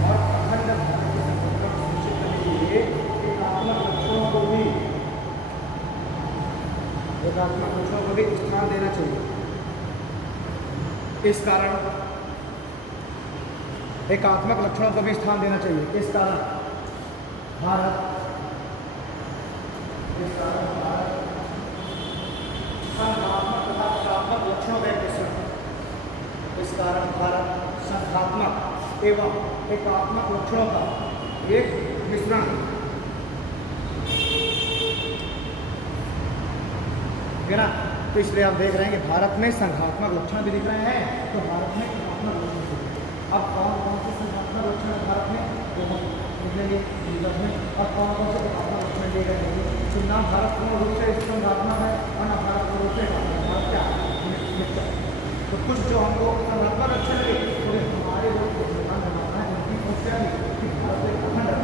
और अखंड भारत के संरक्षण को सुनिश्चित करने के लिए एकात्मक लक्ष्यों को भी स्थान देना चाहिए। इस कारण एकात्मक लक्षणों को भी स्थान देना चाहिए। इस कारण भारत संघात्मक तथा एकात्मक लक्षणों का एक मिश्रण। इस कारण भारत संघात्मक एवं एकात्मक लक्षणों का एक मिश्रण है ना। तो इसलिए आप देख रहे हैं कि भारत में संघात्मक लक्षण भी दिख रहे हैं, तो भारत में एकात्मक लक्षण भी। अब कौन कौन से संघात्मक लक्षण है भारत में, वो हम देखेंगे में। और कौन कौन से एकात्मक लक्षण लिए गए हैं, तो ना भारत पूर्ण रूप से संघात्मक है और ना भारत पूर्ण रूप से भारत क्या है। तो कुछ जो हमको संघात्मक लक्षण लगे तो हमारे लोग ध्यान बनाना है उनकी समस्या कि भारत एक अखंड है।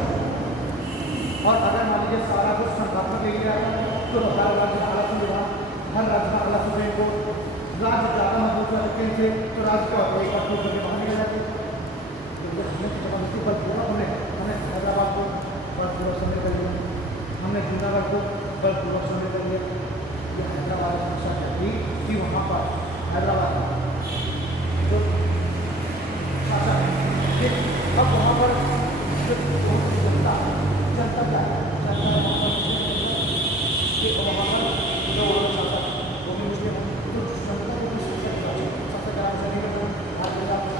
और अगर मान लीजिए सारा कुछ संघात्मक ले लिया जाए तो हर राज्य अलग संविधान, हर राज्य का अलग सुप्रीम कोर्ट, राज्य ज़्यादा मजबूत रखते से तो राज्य का एक बार करके बाहर निकल जाती है। हमने हैदराबाद को बलपूर्वक समय कर लिया, हमने जूनागढ़ को बलपूर्वक समय कर लिया। ये हैदराबाद की समस्या थी कि वहाँ पर हैदराबाद जो शासन है, अब वहाँ पर जनता क्या है, वहाँ पर जो शासन वो भी मुस्लिम है।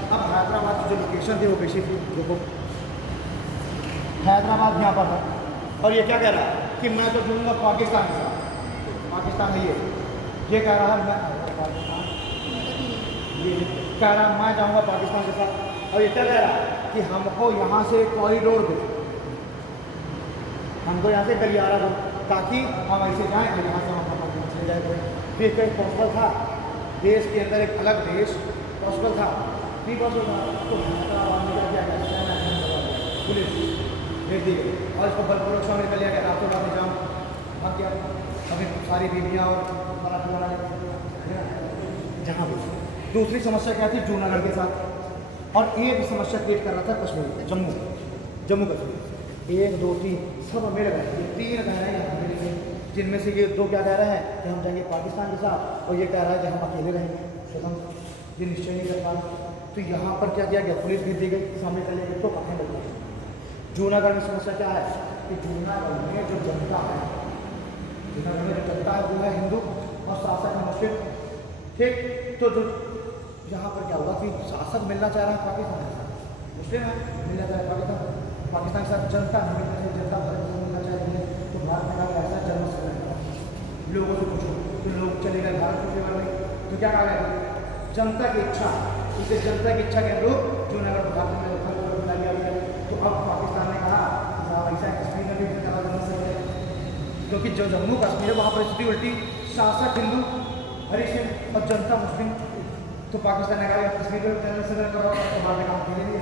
अब हैदराबाद की जो लोकेशन थी वो बेसिक थी। देखो हैदराबाद यहाँ पर है और ये क्या कह रहा है कि मैं तो जुड़ूंगा पाकिस्तान के साथ। पाकिस्तान है ये कह रहा है मैं ये कह रहा मैं जाऊँगा पाकिस्तान के साथ। और ये क्या कह रहा है कि हमको यहाँ से कॉरिडोर दो, हमको यहाँ से गलियारा दो ताकि हम ऐसे जाएँ और यहाँ से हम चले जाए करें। फिर कहीं पॉसिबल था देश के अंदर एक अलग देश पॉसिबल था, नहीं पॉसिबल था। तो हैदराबाद में क्या पुलिस भेज दी गई और इसको बलपूर्वक समय निकल लिया गया। रातों रात जाऊँ भाग गया। अभी सारी बीवियाँ और मराठी वाला जहाँ भी। दूसरी समस्या क्या थी जूनागढ़ के साथ, और एक समस्या क्रिएट कर रहा था कश्मीर, जम्मू कश्मीर। 1 2 3 सब मिल गए, ये 3 कह रहे हैं जिनमें से ये 2 क्या कह रहे हैं कि हम जाएंगे पाकिस्तान के साथ, और ये कह रहा है कि हम अकेले रहेंगे स्वतंत्र, ये निश्चय नहीं कर पाए। तो यहाँ पर क्या किया गया, पुलिस भेज दी गई सामने कर लिया। तो अखंड हो गया। जूनागढ़ में समस्या क्या है कि जूनागढ़ में जो जनता है, वो है हिंदू और शासक है मुस्लिम। ठीक, तो जो यहाँ पर क्या हुआ कि शासक मिलना चाह रहा है पाकिस्तान के साथ, मुस्लिम है मिलना चाह रहा है पाकिस्तान के साथ, जनता जनता भारत को मिलना चाहिए। तो भारत में कहा ऐसा जन्म से लोगों से पूछो तो लोग चले गए भारत के बारे में। तो क्या कहा गया जनता की इच्छा, इसे जनता की इच्छा के अनुरूप जो नगर प्रशासन में मिला गया। तो अब पाकिस्तान ने कहा ऐसा कश्मीर में भी फैसला करना सही है, क्योंकि जो जम्मू कश्मीर है वहाँ पर स्थिति उल्टी, शासक हिंदू हरीश सिंह और जनता मुस्लिम। तो पाकिस्तान ने कहा कश्मीर में फैसला से करो, तो बाद में काम खेलेंगे।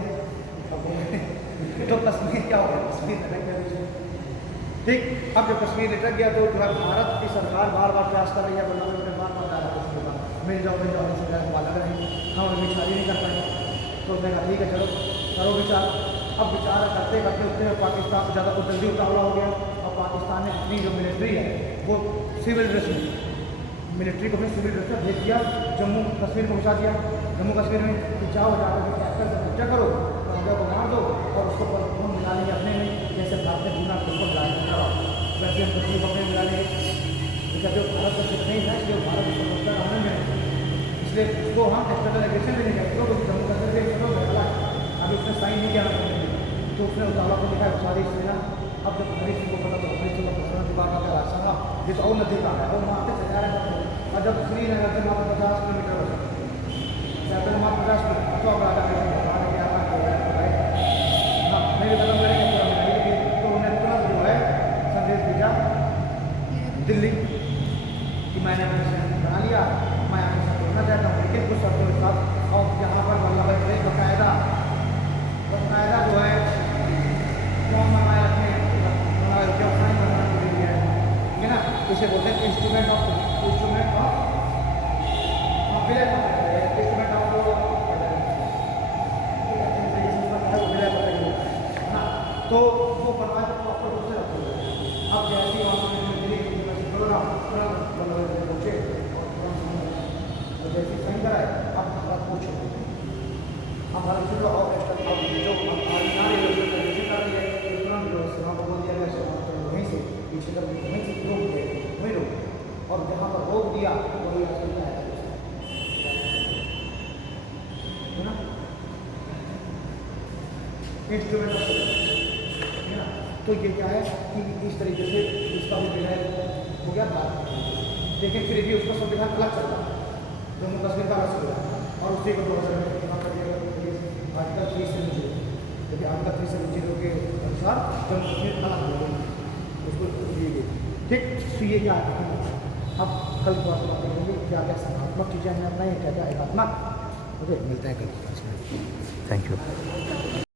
तो कश्मीर क्या हो गया, कश्मीर लटक गया। ठीक, अब जब कश्मीर लटक गया तो भारत की सरकार बार बार प्रयास कर रही है, बार बार डाला कश्मीर का मिल जाओ लग रहे हैं, हम विचार ही नहीं कर पाएंगे। तो उसने कहा ठीक है चलो करो विचार। अब विचार करते करते उतने पाकिस्तान ज़्यादा जल्दी उतावला हो गया, और पाकिस्तान ने अपनी जो मिलिट्री है वो सिविल ड्रेस में, मिलिट्री को अपने सिविल ड्रेस में भेज दिया, जम्मू कश्मीर पहुँचा दिया। जम्मू कश्मीर में जाओ जाकर कैप्टन से पूछा करो, तो मार दो और उसको हम मिला लेंगे अपने में, जैसे भारत ने पूरा उसको मिला लेंगे, वैसे हम कश्मीर को अपने मिला लेंगे। जो भारत का सिर्फ नहीं है, इसलिए भारत उसको रोजगार आनंद में, इसलिए उसको हम एक्सटर्नल एग्रेशन भी नहीं कहते, तो जम्मू कश्मीर से चलो बदला अभी उसने साइन नहीं किया, तो उसने उतावला को लिखा सारी सेना। अब जब हरीश सिंह को पता, तो हरीश सिंह को पकड़ना दिमाग का रास्ता था, ये तो और नदी का है, वो वहाँ से चला रहे थे। और जब श्रीनगर से वहाँ 50 किलोमीटर हो सकते, वहाँ 50 किलोमीटर तो अब राजा मेरे कदम करेंगे, तो उन्हें तुरंत जो है संदेश भेजा दिल्ली कि मैंने बना लिया, मैं आपके साथ जोड़ना चाहता हूँ, लेकिन कुछ शर्तों के साथ। और यहाँ पर वल्लभ भाई पटेल बाकायदा जो है फॉर्म बनाए रखे हैं, साइन बनाना जरूरी है, ठीक है ना। इसे बोलते हैं इंस्ट्रूमेंट ऑफ तो वो बनवाए प्रॉपर रूप से रखते हैं। अब जैसे पहुँचे और जैसे सही कराए, अब भारत पूछो, अब भारत जो और बोल दिया गया वहीं से पीछे कर वहीं से रोक दिया, वहीं रोक, और जहाँ पर रोक दिया वही है ना इंस्ट्रूमेंट ऑफ, है ना। तो ये क्या है कि इस तरीके से इसका भी विलय हो गया था, लेकिन फिर भी उसका संविधान अलग चल रहा है, जम्मू कश्मीर का अलग चल रहा है, और उसी को 2000 में कर दिया आर्टिकल 370, क्योंकि आर्टिकल 370 के अनुसार जम्मू कश्मीर अलग हो गई, उसको दी गई। ठीक, तो ये क्या है, अब कल बात करेंगे क्या क्या सकारात्मक चीज़ें हमने अपनाई, क्या क्या एकात्मक। ओके, मिलते हैं कल। Thank you.